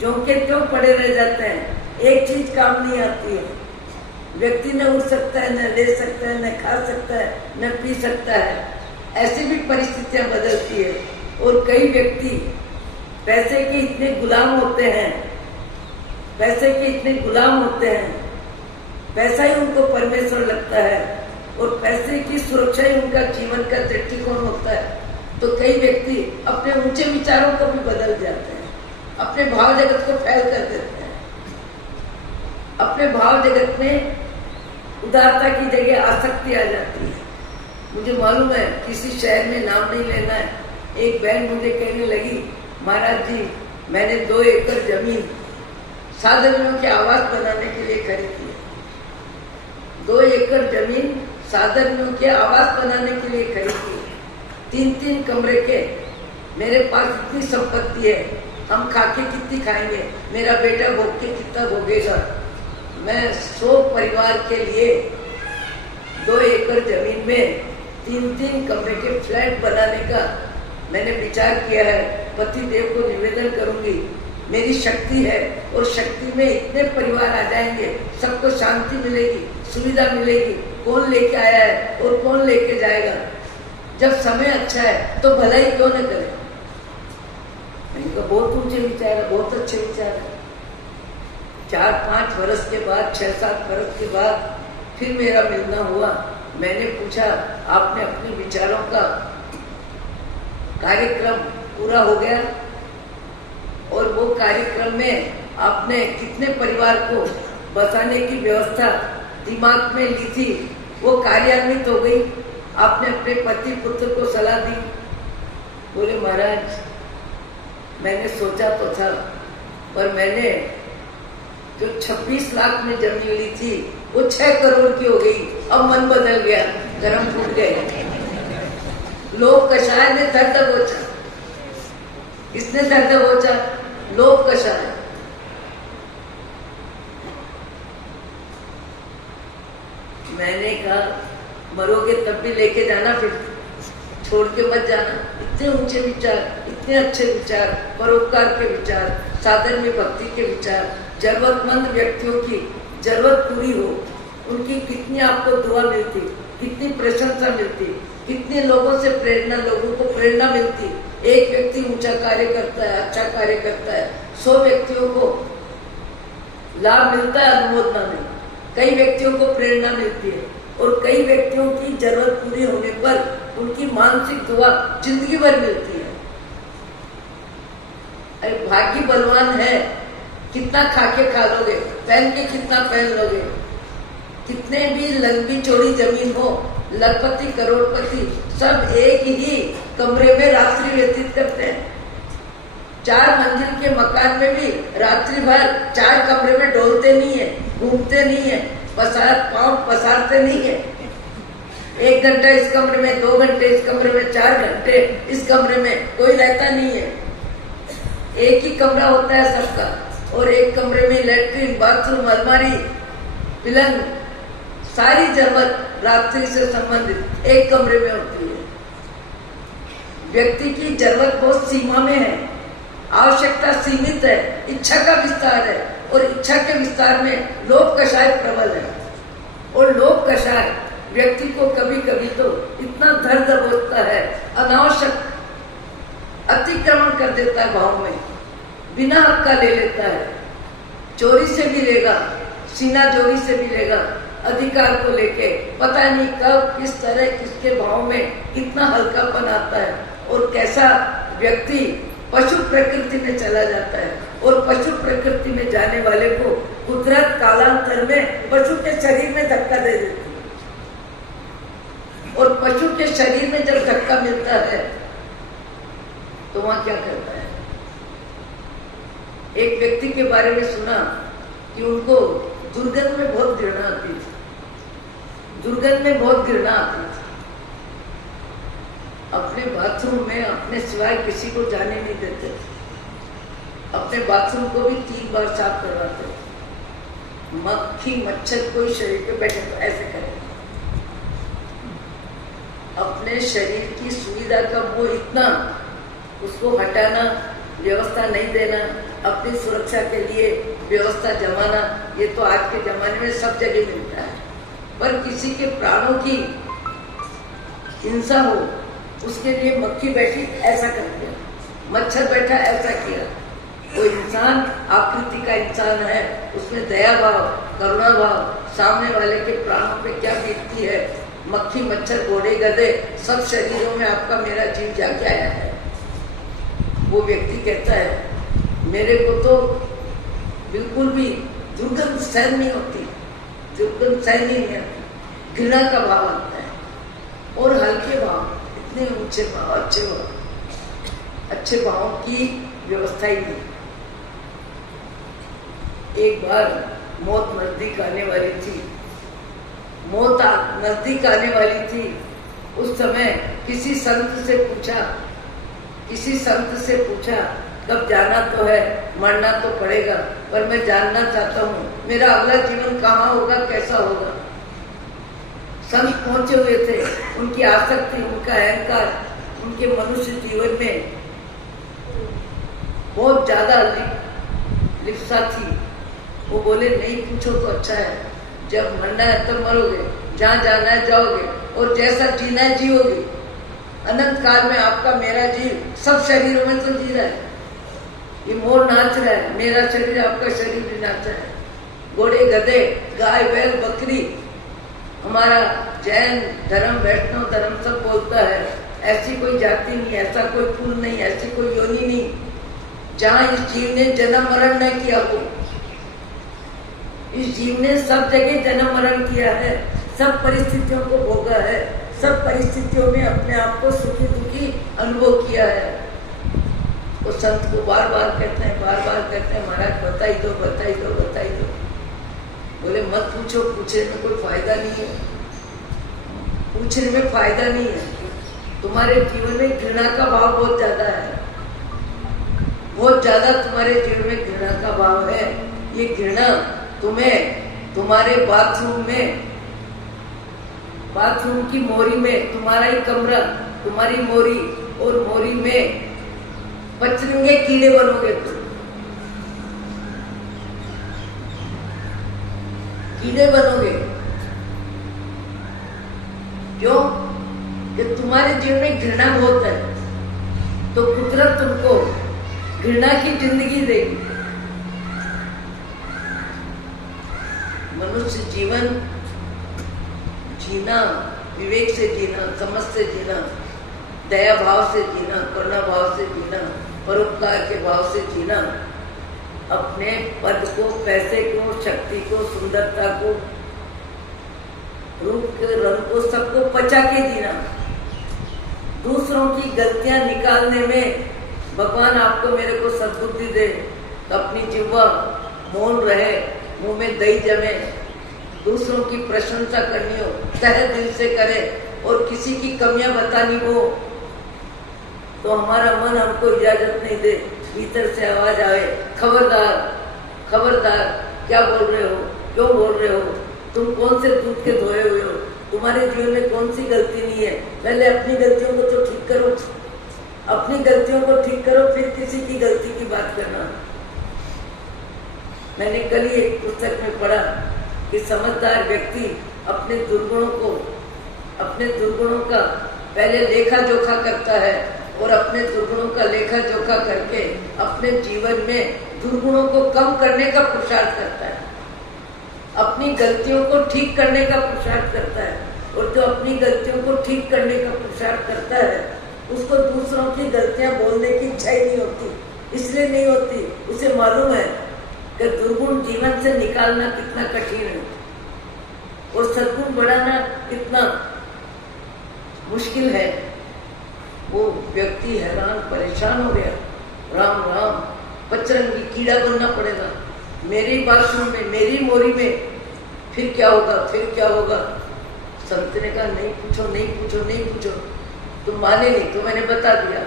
जोके क्यों पड़े रह जाते हैं? एक चीज काम नहीं आती है। व्यक्ति न उठ सकता है, न ले सकता है, न खा सकता है, न पी सकता है। ऐसी भी परिस्थितियां बदलती है। और कई व्यक्ति पैसे के इतने गुलाम होते हैं, पैसे के इतने गुलाम होते हैं, पैसा ही उनको परमेश्वर लगता है और पैसे की सुरक्षा ही उनका जीवन का दृष्टिकोण होता है। तो कई व्यक्ति अपने ऊंचे विचारों को भी बदल जाते हैं, अपने भाव जगत को फैल कर देते हैं। अपने भाव जगत में उदारता की जगह आसक्ति आ जाती है। मुझे मालूम है, किसी शहर में नाम नहीं लेना है, एक बहन मुझे कहने लगी, महाराज जी मैंने 2 एकड़ जमीन साधनों के आवास बनाने के लिए खरीदी है। 2 एकड़ जमीन साधनों के आवास बनाने के लिए खरीदी है। 3-3 कमरे के, मेरे पास इतनी संपत्ति है, हम खा के कितनी खाएंगे, मेरा बेटा भोग के कितना भोगेगा। मैं 100 परिवार के लिए 2 एकड़ जमीन में 3-3 कमरे के फ्लैट बनाने का मैंने विचार किया है। पति देव को निवेदन करूंगी, मेरी शक्ति है और शक्ति में इतने परिवार आ जाएंगे, सबको शांति मिलेगी, सुविधा मिलेगी। कौन लेके आया है और कौन लेके जाएगा। जब समय अच्छा है तो भलाई क्यों न करे। इनका बहुत ऊंचे विचार है, बहुत अच्छे विचार है। 4-5 वर्ष के बाद, 6-7 वर्ष के बाद फिर मेरा मिलना हुआ। मैंने पूछा, आपने अपने विचारों का कार्यक्रम पूरा हो गया? और वो कार्यक्रम में आपने कितने परिवार को बसाने की व्यवस्था दिमाग में ली थी, वो कार्यान्वित हो गई? आपने अपने पति पुत्र को सलाह दी? बोले, महाराज मैंने सोचा तो था, पर मैंने जो 26 लाख में जमीन ली थी वो 6 करोड़ की हो गई। अब मन बदल गया, गरम फूट गए। लोभ कषाय ने दर्द दबोचा। किसने दर्द दबोचा? लोभ कषाय। मैंने कहा, मरोगे तब भी लेके जाना, फिर छोड़ के मत जाना। इतने ऊंचे विचार, इतने अच्छे विचार, परोपकार के विचार, साधन में भक्ति के विचार, जरूरतमंद व्यक्तियों की जरूरत पूरी हो, उनकी कितनी आपको दुआ मिलती, कितनी प्रशंसा मिलती, कितने लोगों से प्रेरणा, लोगों को प्रेरणा मिलती। एक व्यक्ति ऊंचा कार्य करता है, अच्छा कार्य करता है, 100 व्यक्तियों को लाभ मिलता है अनुमोदना में, कई व्यक्तियों को प्रेरणा मिलती है, और कई व्यक्तियों की जरूरत पूरी होने पर उनकी मानसिक दुआ जिंदगी भर मिलती है। अरे भाग्य बलवान है, कितना खाके खा लोगे, पहन के कितना पहन लोगे। कितने भी लंबी चौड़ी जमीन हो, लखपति करोड़पति सब एक ही कमरे में रात्रि व्यतीत करते हैं। 4 मंजिल के मकान में भी रात्रि भर 4 कमरे में डोलते नहीं है, घूमते नहीं है, पाँव पसारते नहीं है। 1 घंटा इस कमरे में, 2 घंटे इस कमरे में, 4 घंटे इस कमरे में, कोई रहता नहीं है। एक ही कमरा होता है सबका, और एक कमरे में लैट्रिन, बाथरूम, अलमारी, पलंग, सारी जरूरत रात्रि से संबंधित एक कमरे में होती है। व्यक्ति की जरूरत बहुत सीमा में है, आवश्यकता सीमित है, इच्छा का विस्तार है, और इच्छा के विस्तार में लोभ कषाय प्रबल है। और लोभ कषाय व्यक्ति को कभी कभी तो इतना धर दबोचता है, अनावश्यक अतिक्रमण कर देता है भाव में, बिना हक का ले लेता है। चोरी से भी लेगा, सीना जोरी से भी लेगा, अधिकार को लेके पता नहीं कब किस तरह किसके भाव में कितना हल्कापन आता है, और कैसा व्यक्ति पशु प्रकृति में चला जाता है। और पशु प्रकृति में जाने वाले को कुदरत कालांतर में पशु के शरीर में धक्का दे देती है, और पशु के शरीर में जब धक्का मिलता है तो वहां क्या करता है। एक व्यक्ति के बारे में सुना कि उनको दुर्गंध में बहुत घृणा आती थी, दुर्गंध में बहुत घृणा आती थी। अपने बाथरूम में अपने सिवाय किसी को जाने नहीं देते थे, अपने बाथरूम को भी 3 बार साफ करवाते थे। मक्खी मच्छर कोई शरीर पे बैठे तो ऐसे करें। अपने शरीर की सुविधा का वो इतना, उसको हटाना, व्यवस्था नहीं देना, अपनी सुरक्षा के लिए व्यवस्था जमाना, ये तो आज के जमाने में सब जगह मिलता है। पर किसी के प्राणों की हिंसा हो, उसके लिए मक्खी बैठी ऐसा कर दिया, मच्छर बैठा ऐसा किया। वो इंसान आकृति का इंसान है, उसमें दया भाव, करुणा भाव, सामने वाले के प्राणों पे क्या बीतती है। मक्खी मच्छर घोड़े गधे सब शरीरों में आपका मेरा जीव जाके आया है। वो व्यक्ति कहता है मेरे को तो बिल्कुल भी दुर्गंध सहन नहीं होती, दुर्गंध सहन नहीं होती, घृणा का भाव आता है। और हल्के भाव, इतने ऊंचे भाव, अच्छे भाव, अच्छे भाव की व्यवस्था ही नहीं। एक बार मौत नजदीक आने वाली थी, मौत नजदीक आने वाली थी। उस समय किसी संत से पूछा कब जाना तो है, मरना तो पड़ेगा, पर मैं जानना चाहता हूँ मेरा अगला जीवन कहाँ होगा, कैसा होगा। संत पहुंचे हुए थे, उनकी आसक्ति, उनका अहंकार, उनके मनुष्य जीवन में बहुत ज्यादा लिप्सा थी। वो बोले नहीं पूछो तो अच्छा है, जब मरना है तब मरोगे, जहाँ जाना है जाओगे, और जैसा जीना है जियोगे। अनंत काल में आपका मेरा जीव सब शरीरों में तो जी रहा है। ये मोर नाच रहा है, मेरा शरीर आपका शरीर भी नाच रहा है। घोड़े गधे गाय बैल बकरी, हमारा जैन धर्म वैष्णव धर्म सब बोलता है ऐसी कोई जाति नहीं, ऐसा कोई कुल नहीं, ऐसी कोई योनि नहीं जहाँ इस जीव ने जन्म मरण न किया हो। इस जीव ने सब जगह जन्म मरण किया है, सब परिस्थितियों को भोगा है, सब परिस्थितियों में अपने आप को सुखी दुखी अनुभव किया है। वो संत को बार बार कहते हैं, बार बार कहते हैं महाराज बताई दो बताई दो बताई दो। बोले मत पूछो, पूछने में कोई फायदा नहीं है, पूछने में फायदा नहीं है। तुम्हारे जीवन में घृणा का भाव बहुत ज्यादा है, बहुत ज्यादा तुम्हारे जीवन में घृणा का भाव है। ये घृणा तुम्हें तुम्हारे बाथरूम में, बाथरूम की मोरी में, तुम्हारा ही कमरा, तुम्हारी मोरी, और मोरी में पचरंगे कीड़े बनोगे तुम, कीड़े बनोगे। क्यों? कि तुम्हारे जीवन में घृणा बहुत है, तो कुदरत तुमको घृणा की जिंदगी देगी। मनुष्य जीवन जीना, विवेक से जीना, समझ से जीना, दया भाव से जीना, करुणा भाव से जीना, परोपकार के भाव से जीना, अपने पद को, पैसे को, शक्ति को, सुंदरता को, रूप के रंग को, सबको पचा के जीना। दूसरों की गलतियां निकालने में भगवान आपको मेरे को सद्बुद्धि दे, तो अपनी जिह्वा मौन रहे, मुंह में दही जमे, दूसरों की प्रशंसा करनी हो तहे दिल से करे, और किसी की कमियां बतानी हो तो हमारा मन हमको इजाजत नहीं दे, भीतर से आवाज आवे खबरदार खबरदार, क्या बोल रहे हो, क्यों बोल रहे हो, तुम कौन से दूध के धोए हुए हो, तुम्हारे जीवन में कौन सी गलती नहीं है, पहले अपनी गलतियों को तो ठीक करो, अपनी गलतियों को ठीक करो, फिर किसी की गलती की बात करना। मैंने कल ही एक पुस्तक में पढ़ा कि समझदार व्यक्ति अपने दुर्गुणों का पहले लेखा जोखा करता है, और अपने दुर्गुणों का लेखा जोखा करके अपने जीवन में दुर्गुणों को कम करने का पुरुषार्थ करता है, अपनी गलतियों को ठीक करने का पुरुषार्थ करता है। और जो अपनी गलतियों को ठीक करने का पुरुषार्थ करता है, उसको दूसरों की गलतियां बोलने की इच्छा ही नहीं होती। इसलिए नहीं होती, उसे मालूम है कि दुर्गुण जीवन से निकालना कितना कठिन है और सद्गुण बढ़ाना कितना मुश्किल है। वो व्यक्ति हैरान परेशान हो गया, राम राम, पचरंगी कीड़ा बनना पड़ेगा मेरी बाथरूम में, मेरी मोरी में, फिर क्या होगा, फिर क्या होगा। संत ने कहा नहीं पूछो नहीं पूछो नहीं पूछो, तुम माने नहीं तो मैंने बता दिया।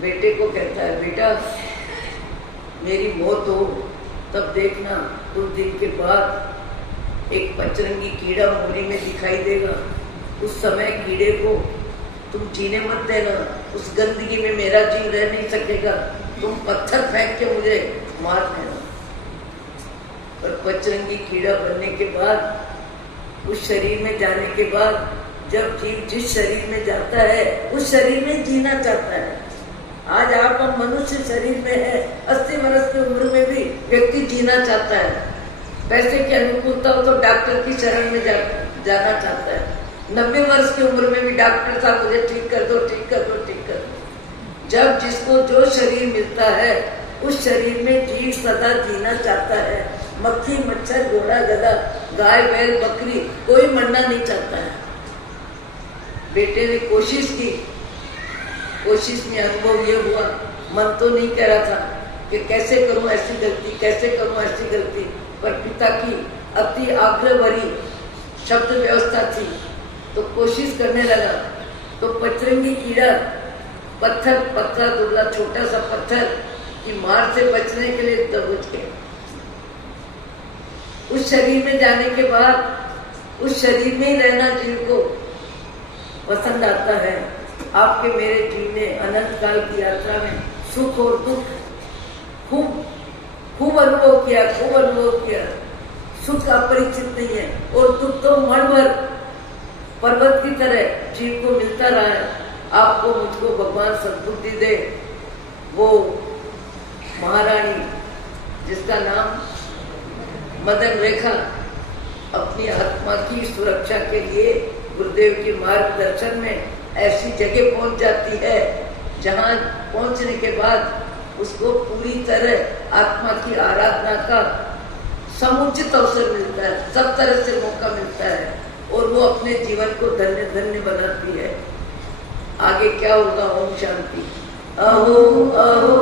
बेटे को कहता है बेटा मेरी मौत हो तब देखना, कुछ दिन के बाद एक पचरंगी कीड़ा मोरी में दिखाई देगा, उस समय कीड़े को तुम जीने मत देना, उस गंदगी में मेरा जीव रह नहीं सकेगा, तुम पत्थर फेंक के मुझे मार देना। और पचरंगी कीड़ा बनने के बाद, उस शरीर में जाने के बाद, जब जीव जिस शरीर में जाता है उस शरीर में जीना चाहता है। आज आप हम मनुष्य शरीर में है, 80 वर्ष की उम्र में भी व्यक्ति जीना चाहता है, पैसे की अनुकूलता हो तो डॉक्टर की शरण में जाना चाहता है। 90 वर्ष की उम्र में भी डॉक्टर साहब मुझे ठीक कर दो, ठीक कर दो, ठीक कर दो। जब जिसको जो शरीर मिलता है उस शरीर में जीव सदा जीना चाहता है। मक्खी मच्छर घोड़ा गधा गाय बैल बकरी कोई मरना नहीं चाहता है। बेटे ने कोशिश की, कोशिश में अनुभव ये हुआ, मन तो नहीं कह रहा था कि कैसे करूं ऐसी गलती, कैसे करूं ऐसी गलती, पर पिता की अति आग्रह भरी शब्द व्यवस्था थी तो कोशिश करने लगा। तो पचरंगी कीड़ा पत्थर, पत्थर दुबला छोटा सा पत्थर की मार से बचने के लिए दबोच गया। उस शरीर में जाने के बाद उस शरीर में ही रहना जीव को पसंद आता है। आपके मेरे जीव ने अनंत काल की यात्रा में सुख और दुख खूब अनुभव किया, खूब अनुभव किया। सुख अपरिचित नहीं है और दुख तो मण भर पर्वत की तरह जीव को मिलता रहा है। आपको मुझको भगवान सद्बुद्धि दे। वो महारानी जिसका नाम मदन रेखा अपनी आत्मा की सुरक्षा के लिए गुरुदेव के मार्गदर्शन में ऐसी जगह पहुंच जाती है जहां पहुंचने के बाद उसको पूरी तरह आत्मा की आराधना का समुचित अवसर मिलता है, सब तरह से मौका मिलता है और वो अपने जीवन को धन्य धन्य बनाती है। आगे क्या होगा? ओम शांति। अहो अहो